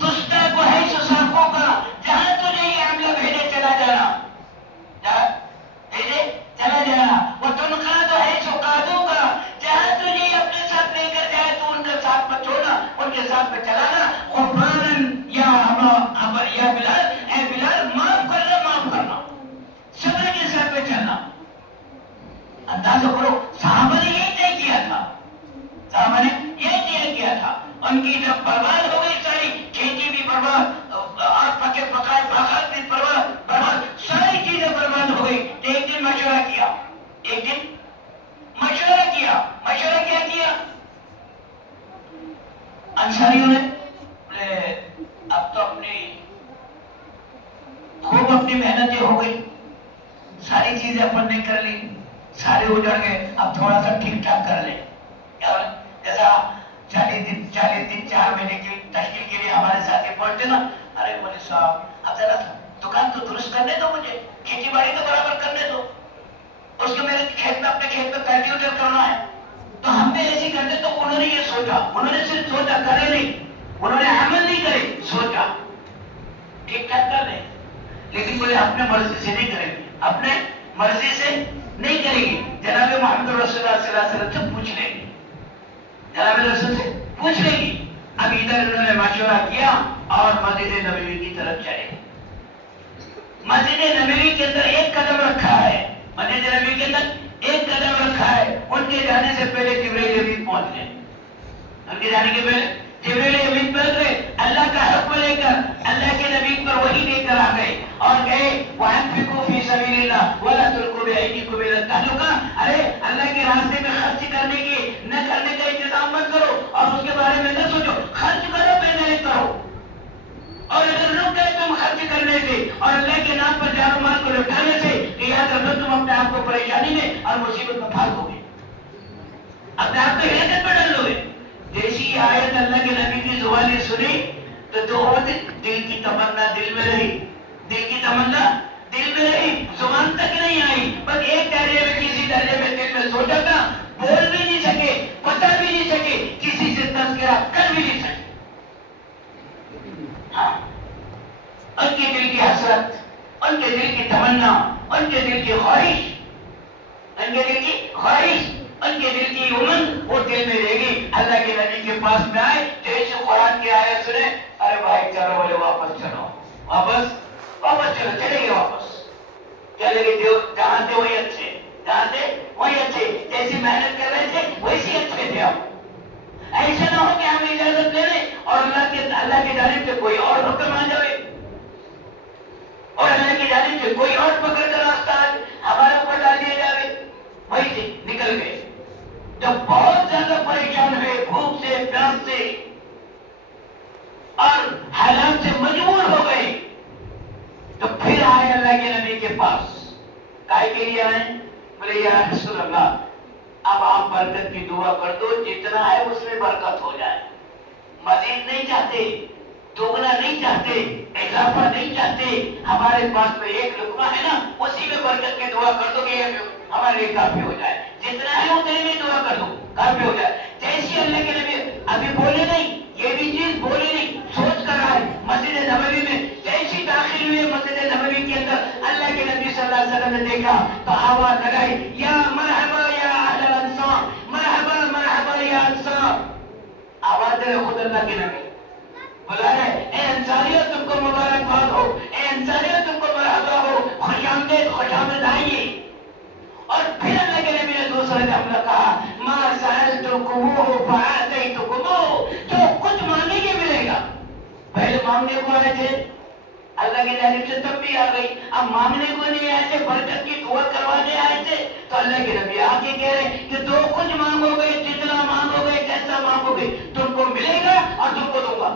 تستا کو ہے سساکوں کا، جہاں تجھے یہ حملہ بھیجے چلا جانا، بھیجے چلا جانا. وہ تنخواہ تو ہے سقادوں کا، جہاں تجھے اپنے ساتھ لے کر جائے تو ان کا ساتھ پر چھوڑنا، ان کے ساتھ پر چلانا. غفراناً یا یا بلال، اے بلال معاف کرنا، معاف کرنا، صبر کے ساتھ پہ چلنا. اندازہ کرو صحابہ نے یہی طے کیا تھا، صحابہ نے یہی طے کیا تھا. ان کی جب برباد ہو گئی ساری کھیتی بھی برباد، اور پکے پکائے باغات بھی برباد، ساری چیزیں برباد ہو گئی. تو ایک دن مشورہ کیا، ایک دن مشورہ کیا. مشورہ کیا کیا انصاریوں نے؟ اب تو خوب اپنی محنتیں ہو گئی، ساری چیزیں اپن نے کر لی، سارے اجڑ گئے، اب تھوڑا سا ٹھیک ٹھاک کر لیں. جیسا 40 دن 4 مہینے کی تشکیل کے لیے ہمارے ساتھی پہنچتے نا، ارے مولوی صاحب اب ذرا دکان تو درست کرنے دو، مجھے کھیتی باڑی تو برابر کرنے دو، اس کو میرے کھیت میں اپنے کھیت میں کلٹیویٹر کرنا ہے. تو ہم نے ایسی کرتے. تو انہوں نے یہ سوچا، انہوں نے صرف سوچا، کرے نہیں، انہوں نے عمل نہیں کرے، سوچا ٹھیک ٹھاک کر لیں. لیکن بولے اپنے مرضی سے نہیں کریں گے، اپنے مرضی سے نہیں کریں گے. جناب محمد رسول اللہ صلی اللہ علیہ وسلم سے پوچھ لیں گے، جناب رسول سے پوچھ لیں گے. اب ادھر انہوں نے مشورہ کیا اور مسجد نبوی کی طرف چلے. مسجد نبوی کے اندر ایک قدم رکھا ہے، مسجد نبوی کے اندر ایک قدم رکھا ہے. ان کے جانے سے پہلے جبرائیل امین پہنچ گئے، ان کے جانے کے پہلے جبرائیل امین پہنچ گئے. اللہ کا حکم لے کر اللہ کے نبی پر وحی لے کر آ گئے اور کہے وَأَنفِقُوا فِي سَبِيلِ اللَّهِ وَلَا تُلْقُوا بِأَيْدِيكُمْ إِلَى التَّهْلُكَةِ. ارے اللہ کے راستے میں خرچ کرنے کی نہ کرنے کا انتظام مت کرو اور اس کے بارے میں نہ سوچو، خرچ کرو، محنت کرو. اور اگر رک گئے تم خرچ کرنے سے اور اللہ کے نام پر جان و مال کو لوٹانے سے، کہ یاد رکھو تم اپنے آپ کو پریشانی میں اور مصیبت میں پھانس دو گے، اپنے آپ کو ہلاکت میں ڈال دو گے. جیسی یہ آیت اللہ کے نبی کی زبان نے سنی تو دو دل کی تمنا دل میں رہی، دل کی تمنا دل میں رہی، زبان تک نہیں آئی، بس ایک درجے میں کسی درجے میں دل میں سوچا تھا، بول بھی نہیں سکے، بتا بھی نہیں سکے، کسی سے تذکرہ کر بھی نہیں سکے. ان کے دل کی حسرت، ان کے دل کی تمنا، ان کے دل کی خواہش، ان کے دل کی خواہش، ان کے دل کی امنگ وہ دل میں رہے گی. اللہ کے نبی کے پاس میں آئے، جیسے قرآن کی آیت سنے، ارے بھائی چلو، بولے واپس چلو، واپس چلو، چلے گئے واپس، چلے گئے. جہاں تھے وہی اچھے، جہاں تھے وہی اچھے، جیسی محنت کر رہے تھے ویسی اچھے تھے. ہم ایسا نہ ہو کہ ہم اجازت لے لیں اور اللہ کی جانب سے کوئی اور حکم آ جائے اور اللہ کی جانب سے کوئی اور پکڑ کر راستہ ہمارے اوپر ڈال دیا جائے. وہی سے نکل گئے. جب بہت زیادہ پریشان ہوئے، بھوک سے، پیاس سے اور حالات سے مجبور ہو گئے، تو پھر آئے اللہ کے نبی کے پاس. کائے کے لیے آئے؟ بولے یا رسول اللہ اب آپ برکت کی دعا کر دو، جتنا ہے اس میں برکت ہو جائے. مزید نہیں چاہتے، دوگنا نہیں چاہتے، اضافہ نہیں چاہتے. ہمارے پاس میں ایک لقمہ ہے نا، اسی میں برکت کی دعا کر دو کہ ہمارے لیے کافی ہو جائے. جتنا ہے اتنے میں دعا کر دو، کافی ہو جائے. جیسی اللہ کے نبی ابھی بولے نہیں، یہ بھی چیز بولے نہیں، سوچ کر آئے. مسجد نبوی میں جیسی داخل ہوئے، مسجد نبوی کے اندر اللہ کے نبی صلی اللہ علیہ وسلم نے دیکھا تو آواز لگائی، یا مرحبا یا اہل الانصار، مرحبا مرحبا یا انصار. آواز دے خود اللہ کے نبی بلا رہے، اے انصاریوں تم کو مبارکباد ہو، اے انصاریوں تم کو مرحبا مانگنے کو آئے تھے، اللہ کی جانب سے تب بھی آ گئی. اب مانگنے کو نہیں آئے تھے، برکت کی دعا کروانے آئے تھے، تو اللہ کے نبی آ کے کہہ رہے کہ جو کچھ مانگو گے، جتنا مانگو گے، کیسا مانگو گے، تم کو ملے گا اور تم کو دوں گا.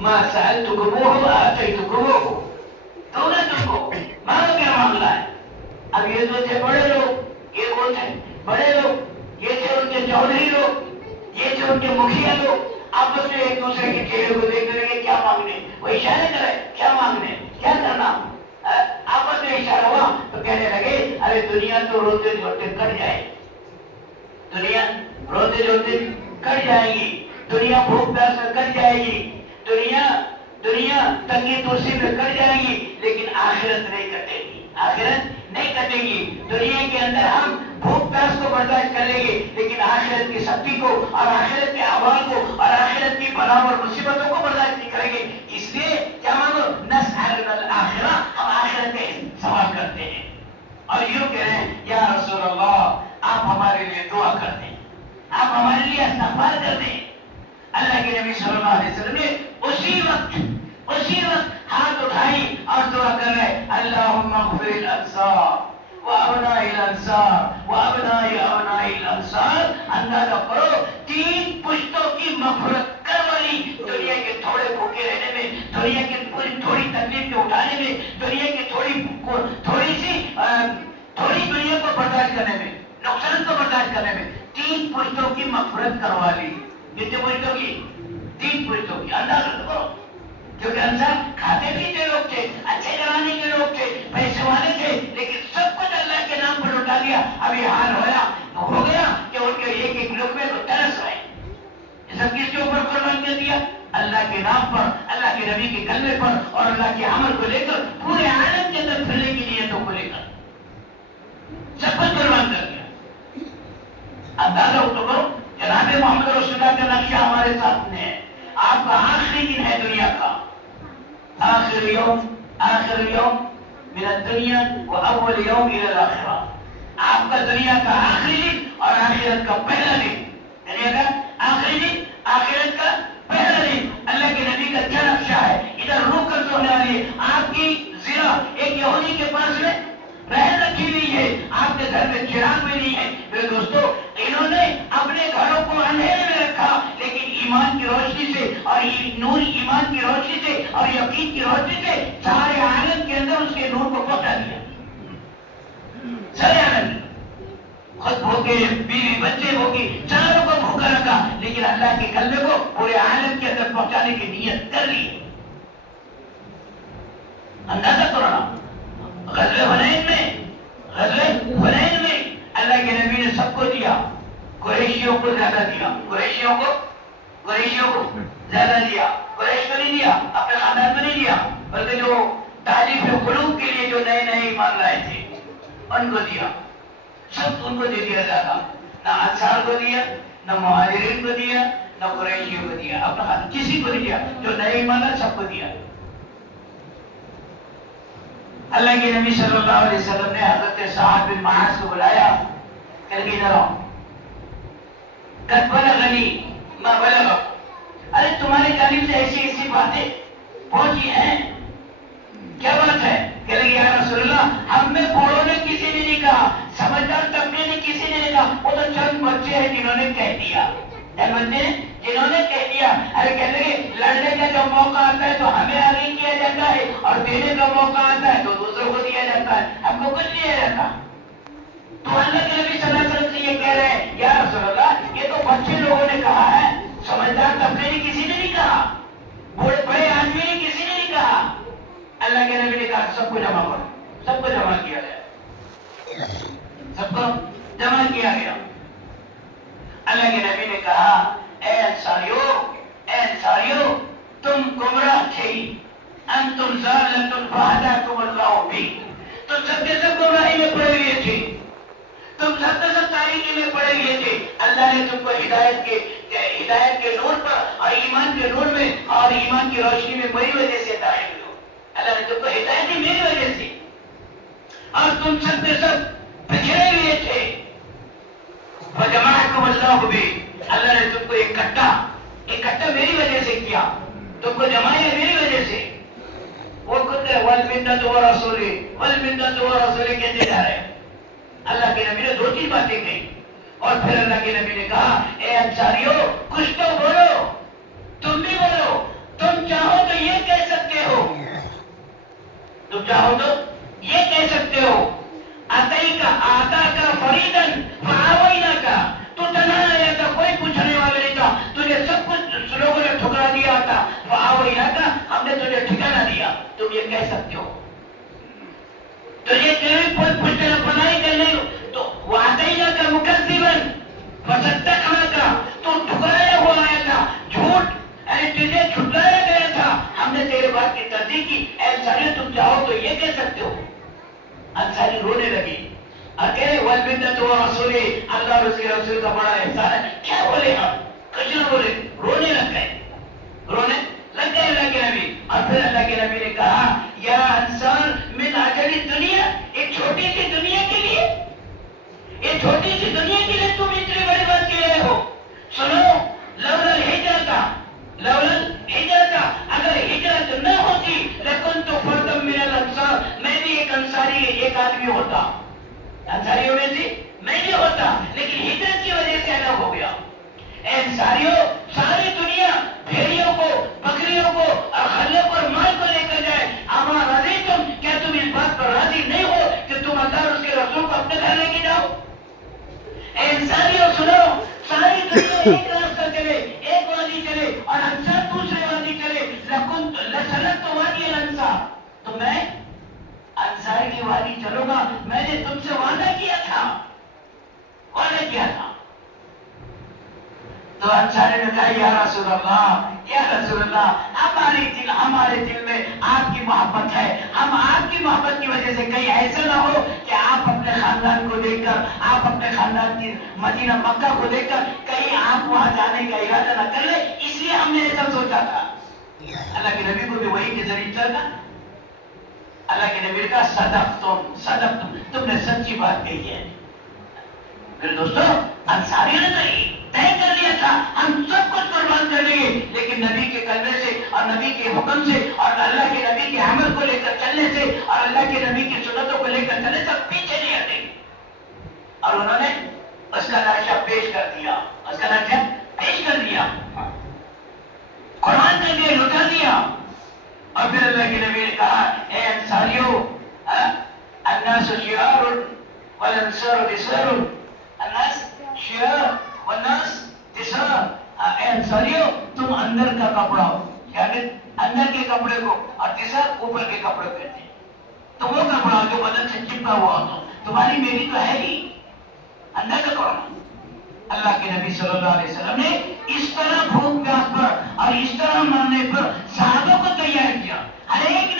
ما سألتكموه آتيتكموه، دوں گا تم کو، مانگو کیا معاملہ ہے. اب یہ تو تھے بڑے لوگ، یہ کون تھے بڑے لوگ، یہ تھے ان کے چودھری لوگ، یہ تھے ان کے مکھیا لوگ. آپس میں ایک دوسرے کے چہرے کو دیکھنے لگے کیا مانگنے، وہ اشارے کرے کیا مانگنے، کیا کرنا. آپس میں اشارہ ہوا تو کہنے لگے ارے دنیا تو روتے جوتے کٹ جائے، دنیا روتے جوتے کٹ جائے گی، دنیا بھوک پیاس میں کٹ جائے گی، دنیا تنگی ترسی میں کٹ جائے گی، لیکن آخرت نہیں کٹے گی، آخرت نہیں کٹے گی. دنیا کے اندر ہم بھوک پیاس کو برداشت کر لیں گے، لیکن آخرت کی سختی کو اور آخرت کے احوال کو اور آخرت کی بلا اور مصیبتوں کو برداشت نہیں کریں گے. اس لیے کیا مانگو، نسأل الآخرہ، ہم آخرت کے سوال کرتے ہیں اور یوں کہہ رہے ہیں یا رسول اللہ آپ ہمارے لیے دعا کر دیں، آپ ہمارے لیے استغفار کر دیں. اللہ کے نبی صلی اللہ علیہ وسلم نے اسی وقت ہاتھ اٹھائی اور دعا کر رہے اللہم اغفر الانصار وابناء الانصار وابناء ابناء الانصار. اندازہ کرو 3 پشتوں کی مغفرت کر والی، دنیا کے تھوڑے بھوکے رہنے میں، دنیا کے تھوڑی تکلیف کے اٹھانے میں، دنیا کی تھوڑی دنیا کو برداشت کرنے میں، نقصان کو برداشت کرنے میں 3 پشتوں کی مغفرت کروا لی. کتنے پشتوں کی؟ 3 پشتوں کی. اندازہ کرو، کیونکہ انصار کھاتے پیتے لوگ تھے، اچھے گھرانے کے لوگ تھے، پیسے والے تھے، لیکن سب کچھ اللہ کے نام پر لوٹا دیا. اب یہ حال ہو گیا کہ ان کے ایک لقمے کو ترس رہے. یہ سب کس کے اوپر قربان کر دیا؟ اللہ کے نام پر، اللہ کے نبی کے کلمے پر اور اللہ کے عمل کو لے کر، پورے عالم کے اندر پھیلنے کی نیتوں کو لے کر سب کچھ قربان کر دیا. اندازہ تو کرو، جناب محمد رسول اللہ کا نقشہ ہمارے سامنے ہے. آپ کا آخری دن ہے دنیا کا، آخر یوم من الدنیا واول یوم الى الاخرہ. آپ کا دنیا کا آخری دن اور آخرت کا پہلا دن، دنیا کا آخری دن، آخرت کا پہلا دن. اللہ کے نبی کا کیا نقشہ ہے؟ ادھر روح کر ہونے والی ہے. آپ کی زرا ایک یہودی کے پاس میں رہن رکھی ہوئی ہے، آپ کے گھر میں چراغ بھی نہیں ہے. میرے دوستو، انہوں نے اپنے گھروں کو اندھیرے میں رکھا، لیکن ایمان کی روشنی سے اور نور ایمان کی روشنی سے اور یقین کی روشنی سے سارے عالم کے اندر اس کے نور کو پہنچا دیا. سارے عالم خود بھوکے، بیوی بچے بھوکے، چاروں کو بھوکا رکھا، لیکن اللہ کے کلمے کو پورے عالم کے اندر پہنچانے کی نیت کر لی. اندازہ کرنا، غزوہ حنین میں اللہ کے نبی نے سب کو دیا، قریشیوں کو زیادہ دیا، قریشیوں کو زیادہ دیا. قریش کو نہیں دیا، اپنے خاندان کو نہیں دیا، بلکہ جو تعریف قلوب کے لیے جو نئے ایمان لائے تھے ان کو دیا. سب ان کو دے دیا زیادہ. نہ انصار کو دیا، نہ مہاجرین کو دیا، نہ قریشیوں کو دیا، اپنا کسی کو نہیں دیا. جو نئے ایمان لائے سب کو دیا. اللہ کے نبی صلی اللہ علیہ وسلم نے حضرت سعد بن معاذ کو بلایا، کہا کہ ادھر آؤ، قد بلغنی ما بلغ. ارے تمہاری جانب سے ایسی باتیں پہنچی ہیں، کیا بات ہے؟ کہ لگی یا رسول اللہ، ہم میں بوڑھوں نے کسی نے نہیں کہا، سمجھدار طبقے نے کسی نے نہیں کہا، وہ تو چند بچے ہیں جنہوں نے کہہ دیا. جنہوں نے کہہ دیا. ارے کہنے لگے لڑنے کا جو موقع آتا ہے تو ہمیں آگے کیا جاتا ہے، اور دینے کا موقع آتا ہے تو دوسروں کو دیا جاتا ہے، ہم کو کچھ دیا جاتا. تو اللہ کے نبی صلی اللہ علیہ وسلم سے یہ کہہ رہے ہیں یا رسول اللہ، یہ تو بچے لوگوں نے کہا ہے، سمجھدار طبقے نے کسی نے نہیں کہا، بڑے آدمی نے کسی نے نہیں کہا. اللہ کے نبی نے کہا سب کو جمع کرو. سب کو جمع کیا گیا، سب کو جمع کیا گیا. اللہ کے نبی نے کہا اے انصاریو تم گمراہ تھے، انتم ضالۃ فہداکم اللہ بی. تم سب کے سب گمراہی میں پڑے ہوئے تھے، تم سب کے سب تاریکی میں پڑے ہوئے تھے. اللہ نے تم کو ہدایت کے نور پر اور ایمان کے نور میں اور ایمان کی روشنی میں میری وجہ سے داخل ہو. اللہ نے تم کو ہدایت دی میری وجہ سے، اور تم سب کے سب بکھرے ہوئے تھے. فجمعکم اللہ بی، اللہ نے تم کو اکٹھا اکٹھا میری وجہ سے کیا، تم کو جمایا میری وجہ سے. وہ خود والمنت ورسولہ والمنت ورسولہ کہتے جا رہے ہیں. اللہ کے نبی نے 2-3 باتیں کہی اور پھر اللہ کے نبی نے کہا اے انصاریو کچھ تو بولو، تم بھی بولو. تم چاہو تو یہ کہہ سکتے ہو، تم چاہو تو یہ کہہ سکتے ہو اتیکا آتا کا فریدن فآوینا کا، تو تنہا آیا تھا، کوئی پوچھنے والا نہیں تھا، تجھے سب کچھ لوگوں نے ٹھکرا دیا تھا، فآوینا کا، ہم نے تجھے ٹھکانہ دیا. تم یہ کہہ سکتے ہو. تو یہ کوئی پوچھنے پناہی کرنے تو وعدینا کا مکذبن فصدقنا کا، تو ٹھکرایا ہوا آیا تھا، جھوٹ یعنی تجھے جھٹلایا گیا تھا، ہم نے تیرے بات کی تصدیق کی. اے انصاری تم چاہو تو یہ کہہ سکتے ہو. انصاری رونے لگی اور کہہ رہے والمنت ورسولہ، اللہ اور اس کے رسول کا بڑا احسان ہے. کیا بولے ہم، کچھ نہ بولے، رونے لگ گئے، رونے لگ گئے اللہ کے نبی. اور پھر اللہ کے نبی نے کہا یا انصار من اجل دنیا، ایک چھوٹی سی دنیا کے لیے، ایک چھوٹی سی دنیا کے لیے تم اتنی بڑی بات کہہ رہے ہو. سنو لولا الہجرۃ، لولا الہجرۃ، اگر ہجرت نہ ہوتی لکنت فردا من الانصار، میں بھی ایک انصاری ایک آدمی ہوتا، انصاریوں میں سے میں بھی ہوتا، لیکن ہجرت کی وجہ سے الگ ہو گیا. اے انصاریوں ساری دنیا بھیڑیوں کو بکریوں کو اور خلوں کو اور مال کو لے کر جائے، اما رضیتم، کیا تم اس بات پر راضی نہیں ہو کہ تم اللہ اور اس کے رسول کو اپنے گھر لے کے جاؤ. اے انصاریوں سنو، ساری دنیا ایک راستہ چلے، ایک وادی چلے اور انصار دوسرے وادی چلے، لکنت لسلکت وادی الانصار، تو میں انصار کی وادی چلوں گا. میں نے تم سے وعدہ کیا تھا، وعدہ کیا تھا. تو انصاری نے کہا یا رسول اللہ، یا رسول اللہ، ہمارے دل میں آپ کی محبت ہے، ہم آپ کی محبت کی وجہ سے کہیں ایسا نہ ہو کہ آپ اپنے خاندان کو دیکھ کر، آپ اپنے خاندان کی مدینہ مکہ کو دیکھ کر کہیں آپ وہاں جانے کا ارادہ نہ کر لیں، اس لیے ہم نے ایسا سوچا تھا. اللہ کے نبی کو بھی وہی کے ذریعے چلنا. اللہ کے نبی کا صدقتم، تم نے سچی بات کہی ہے. پھر دوستو انصاری نے تو طے کر لیا تھا ہم سب کچھ قربان کر دیں گے، لیکن نبی کے کلمے سے اور نبی کے حکم سے اور اللہ کے نبی کے عمل کو لے کر چلنے سے اور اللہ کے نبی کی سنتوں کو لے کر چلنے سے پیچھے نہیں ہٹیں گے. اور انہوں نے اس کا نقشہ پیش کر دیا، اس کا نقشہ پیش کر دیا، قربان کر دیا، لٹا دیا. اور پھر اللہ کے نبی نے کہا اے انصاریو الناس شعار والانصار دسار، الناس شعار والناس دسار. اے انصاریو تم اندر کا کپڑا ہو، یعنی اندر کے کپڑے کو، اور دسار اوپر کے کپڑے پہنتے ہیں. تو وہ کپڑا جو بدن سے چپکا ہوا ہو، تمہاری میری تو ہے ہی اندر کا کپڑا. اللہ کے نبی صلی اللہ علیہ وسلم نے اس طرح بھوک پیاس پر اور اس طرح مرنے پر صحابہ کو تیار کیا. ہر ایک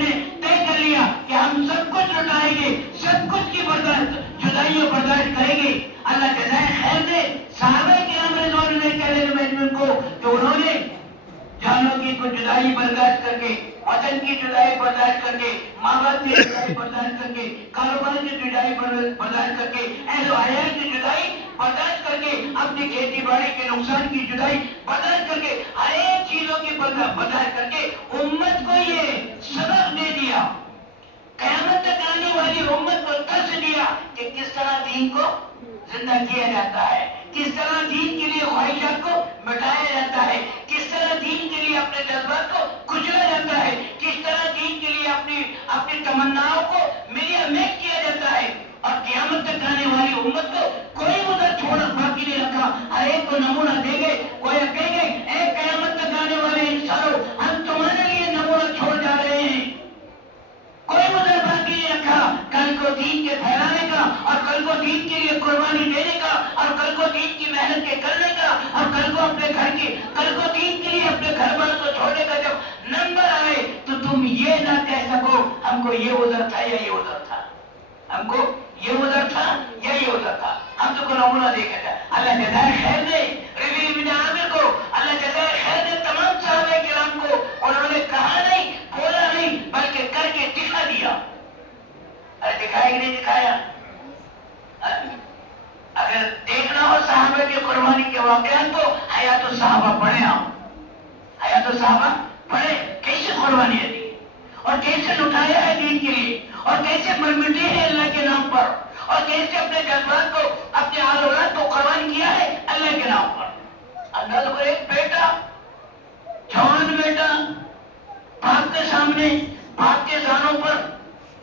نے طے کر لیا کہ ہم سب کچھ لٹائیں گے، سب کچھ کی برداشت، جدائی و برداشت کریں گے. اللہ جزائے خیر دے صحابہ کرام رضوان اللہ علیہم اجمعین کو کہ انہوں نے جانوں کی کو جدائی برداشت کر کے، وطن کی جدائی برداشت کر کے، ماں باپ کی جدائی برداشت کر کے، کاروبار کی جدائی برداشت کر کے، اہل و عیال کی جدائی برداشت کر کے، اپنی کھیتی باڑی کے نقصان کی جدائی برداشت کر کے، ہر ایک چیزوں کی برداشت کر کے امت کو یہ سبق دے دیا، قیامت تک آنے والی امت کو درس دیا کہ کس طرح دین کو زندہ کیا جاتا ہے، کس طرح دین کے لیے خواہشات کو مٹایا جاتا ہے، کس طرح دین کے لیے اپنے جذبات کو کچلا جاتا ہے، کس طرح دین کے لیے اپنی تمناؤں کو ملیا میٹ کیا جاتا ہے. اور قیامت تک آنے والی امت کو کوئی ادھر چھوڑا باقی نہیں رکھا، ہر ایک کو نمونہ دیں گے. کوئی کہیں گے اے قیامت تک آنے والے انسانوں ہم تمہارے لیے نمونہ چھوڑ جا رہے ہیں. کوئی ادھر باقی نہیں رکھا کل کو دین کے پھیلانے کا اور کل کو دین کے لیے قربانی دینے کا اور کل کو دین کی محنت کے کرنے کا اور کل کو دین کے لیے اپنے گھر بار کو چھوڑنے کا جب نمبر آئے تو تم یہ نہ کہہ سکو ہم کو یہ ادھر تھا یا یہ ادھر تھا، ہم کو یہ ادھر تھا یا یہ ادھر تھا. ہم تو کو نمونہ دیکھا تھا. اللہ جزائے خیر دے ربیع بن عامر کو، اللہ جزائے خیر دے تمام صحابہ کرام کو. انہوں نے کہا نہیں، بولا نہیں، بلکہ کر کے دکھا دیا. ارے دکھایا کہ نہیں دکھایا؟ اگر دیکھنا ہو صحابہ کی قربانی کے واقعات کو حیات الصحابہ پڑھیں آپ، حیات الصحابہ پڑھیں، کیسے قربانیاں دی اور کیسے لٹایا ہے دین کے لیے، اور کیسے مر مٹے ہیں اللہ کے نام پر، اور کیسے اپنے جذبات کو، اپنے آل اولاد کو قربان کیا ہے اللہ کے نام پر۔ انداز کو ایک بیٹا، جوان بیٹا، باپ کے سامنے، باپ کے زانوں پر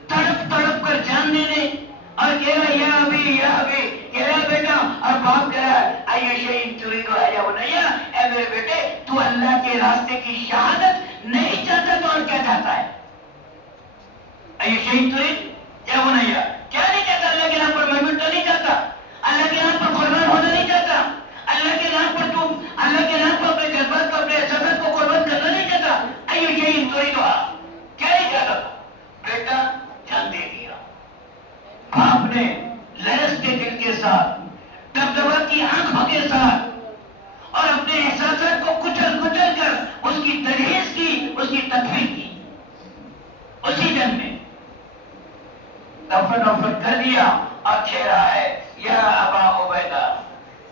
تڑپ تڑپ کر جان دینے، اور کہہ رہا یا ابھی یا ابھی، کہہ رہا بیٹا، اور باپ کہہ رہا ایو شیء تريد یا بنیا، اے میرے بیٹے تو اللہ کے راستے کی شہادت نہیں چاہتا تو اور کیا چاہتا ہے؟ ایو شیء تريد یا بنیا، کیا نہیں چاہتا؟ اللہ کے نام پر محمد تو نہیں چاہتا، اللہ کے نام پر قربان ہونا نہیں چاہتا، اللہ کے نام پر تم، اللہ کے نام پر اپنے جذبات کو، اپنے احساسات کو قربان کرنا نہیں چاہتا، ایو شیء تريد، کیا نہیں چاہتا؟ بیٹا جان دے دیا۔ باپ نے لرز کے دل کے ساتھ، دبدبا کی آنکھوں کے ساتھ، اور اپنے احساسات کو کچل کچل کر اس کی تجہیز کی، اس کی تکفین کی، اسی جنگ میں دفن کر دیا، اور کہہ رہا ہے یا ابا عبیدہ،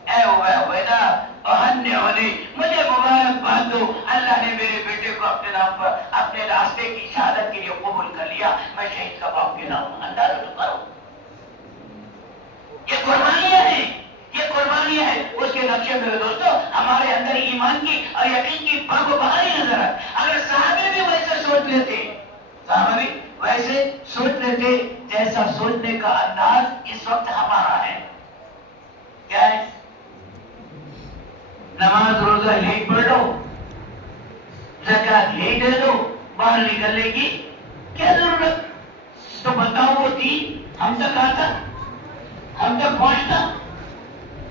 اے عبیدہ اہنی علی، مجھے مبارکباد دو، اللہ نے میرے بیٹے کو اپنے نام پر، اپنے راستے کی شہادت کے لیے قبول کر لیا، میں شہید کا باپ کے نام اندازہ تو کرو۔ یہ قربانیاں ہیں، یہ قربانیاں ہیں۔ اس کے نقشے میرے دوستو ہمارے اندر ایمان کی اور یقین کی باغ و بہار نظر آئے۔ اگر صحابے بھی ویسے سوچ لیتے، صحابہ بھی ویسے سوچ لیتے جیسا سوچنے کا انداز اس وقت ہمارا ہے، کیا ہے؟ نماز روزہ یہی پڑھ لو، زکات یہی دے دو، باہر نکلنے کی کیا ضرورت؟ تو بتاؤ وہ دین ہم تک آتا، ہم تک پہنچتا،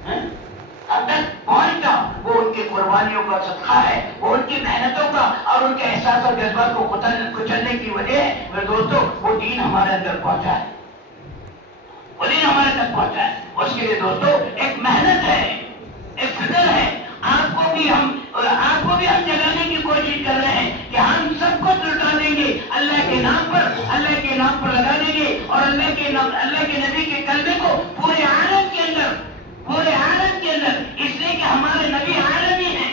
ہم تک پہنچتا؟ وہ ان کی قربانیوں کا صدقہ ہے، وہ ان کی محنتوں کا اور ان کے احساس اور جذبات کو کچلنے کی وجہ ہے میرے دوستو، وہ دین ہمارے اندر پہنچا ہے، وہ دین ہمارے تک پہنچا ہے۔ اس کے لیے دوستو ایک محنت ہے، ایک فکر ہے، آپ کو بھی ہم جگانے کی کوشش کر رہے ہیں کہ ہم سب کو لٹا دیں گے اللہ کے نام پر، اللہ کے نام پر لگا دیں گے، اور اللہ کے نبی کے کلمے کو پورے عالم کے اندر، اس لیے کہ ہمارے نبی عالمی ہیں،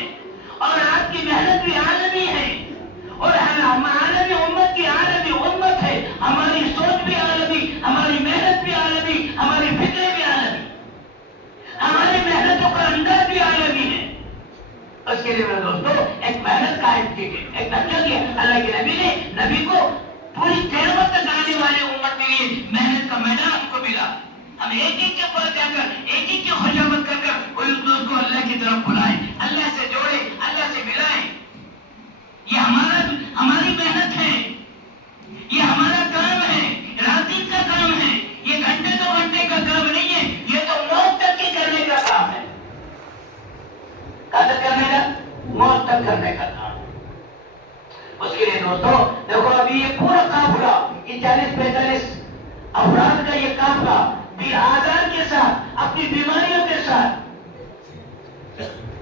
اور آپ کی محنت بھی عالمی ہے، اور ہم عالمی امت کی عالمی امت ہے، ہماری سوچ بھی عالمی، ہماری محنت بھی عالمی، ہماری فکریں بھی عالمی، ہماری محنتوں کا انداز بھی عالمی ہے۔ اس کے لیے میرے دوستو ایک محنت قائم کی گئی، ایک نقشہ کیا اللہ کے نبی کو پوری قیامت تک آنے والے امت کے لیے محنت کا میدان ہم کو ملا۔ ہم ایک ایک کے پاس جا کر، ایک ایک کی خوشامد کر کر کوئی دوست کو اللہ کی طرف بلائیں، اللہ سے جوڑیں، اللہ سے ملائیں۔ یہ ہماری محنت ہے، یہ ہمارا کام ہے، رات دن کا کام ہے، یہ گھنٹے دو گھنٹے کا کام نہیں ہے، یہ تو موت تک کے کرنے کا کام ہے۔ کہاں تک کرنے کا؟ موت تک کرنے کا کام۔ اس کے لیے دوستو دیکھو ابھی یہ پورا قافلہ، یہ 40-45 افراد کا یہ قافلہ بھی آزار کے ساتھ، اپنی بیماریوں کے ساتھ،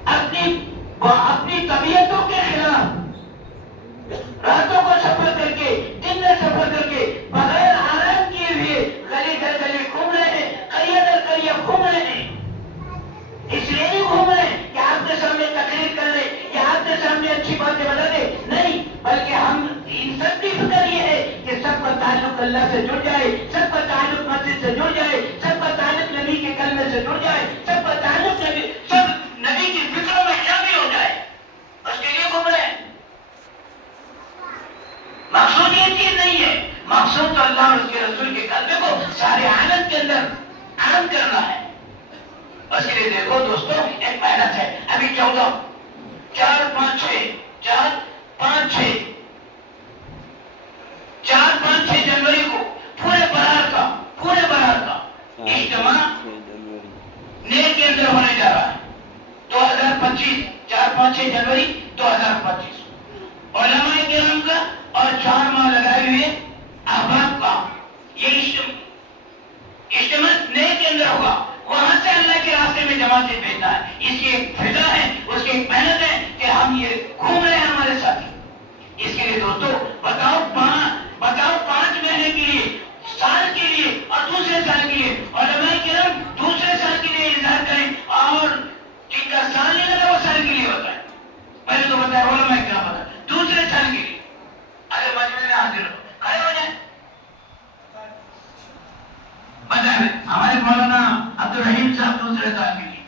اپنی طبیعتوں کے خلاف راتوں کو سفر کر کے، دن میں سفر کر کے، بغیر آرام کیے ہوئے گلی در گلی گھوم رہے ہیں، قریہ در قریہ گھوم رہے ہیں۔ اس لیے نہیں گھوم رہے کہ آپ کے سامنے تقریر کر لیں یا آپ کے سامنے اچھی باتیں بتا دیں، نہیں، بلکہ ہم ان سب کی فکر یہ ہے کہ سب کا تعلق اللہ سے جڑ جائے، سب کا تعلق مسجد سے جڑ جائے، سب کا تعلق نبی کے کلمے سے جڑ جائے، سب کا تعلق سب نبی کی فکروں میں شامل ہو جائے۔ اس کے لیے گھوم رہے ہیں۔ مقصود یہ چیز نہیں ہے، مقصود تو اللہ اور اس کے رسول کے کلمے کو سارے عالم کے اندر عام کرنا ہے۔ اس کے لیے دیکھو دوستو ایک محنت ہے۔ ابھی 4-5-6 جنوری کو پورے برار کا اجتماع نیل کے اندر ہونے جا رہا ہے۔ 2025 4-5-6 جنوری 2025 علماء کرام کا اور 4 ماہ لگائے ہوئے احباب کا یہ اجتماع نیل کے اندر ہوگا۔ وہاں سے اللہ کے راستے میں جماعتیں بھیجنا ہے۔ اس کی ایک فضا ہے، اس کی ایک محنت ہے کہ ہم یہ گھوم رہے ہیں ہمارے ساتھی۔ اس کے لیے دوستو بتاؤ 5 مہینے کے لیے، سال کے لیے اور دوسرے سال کے لیے علماء کرام دوسرے سال کے لیے انتظار کریں، اور جن کا سال نہیں لگا وہ سال کے لیے ہمارے مولانا عبد الرحیم صاحب دوسرے تعلیم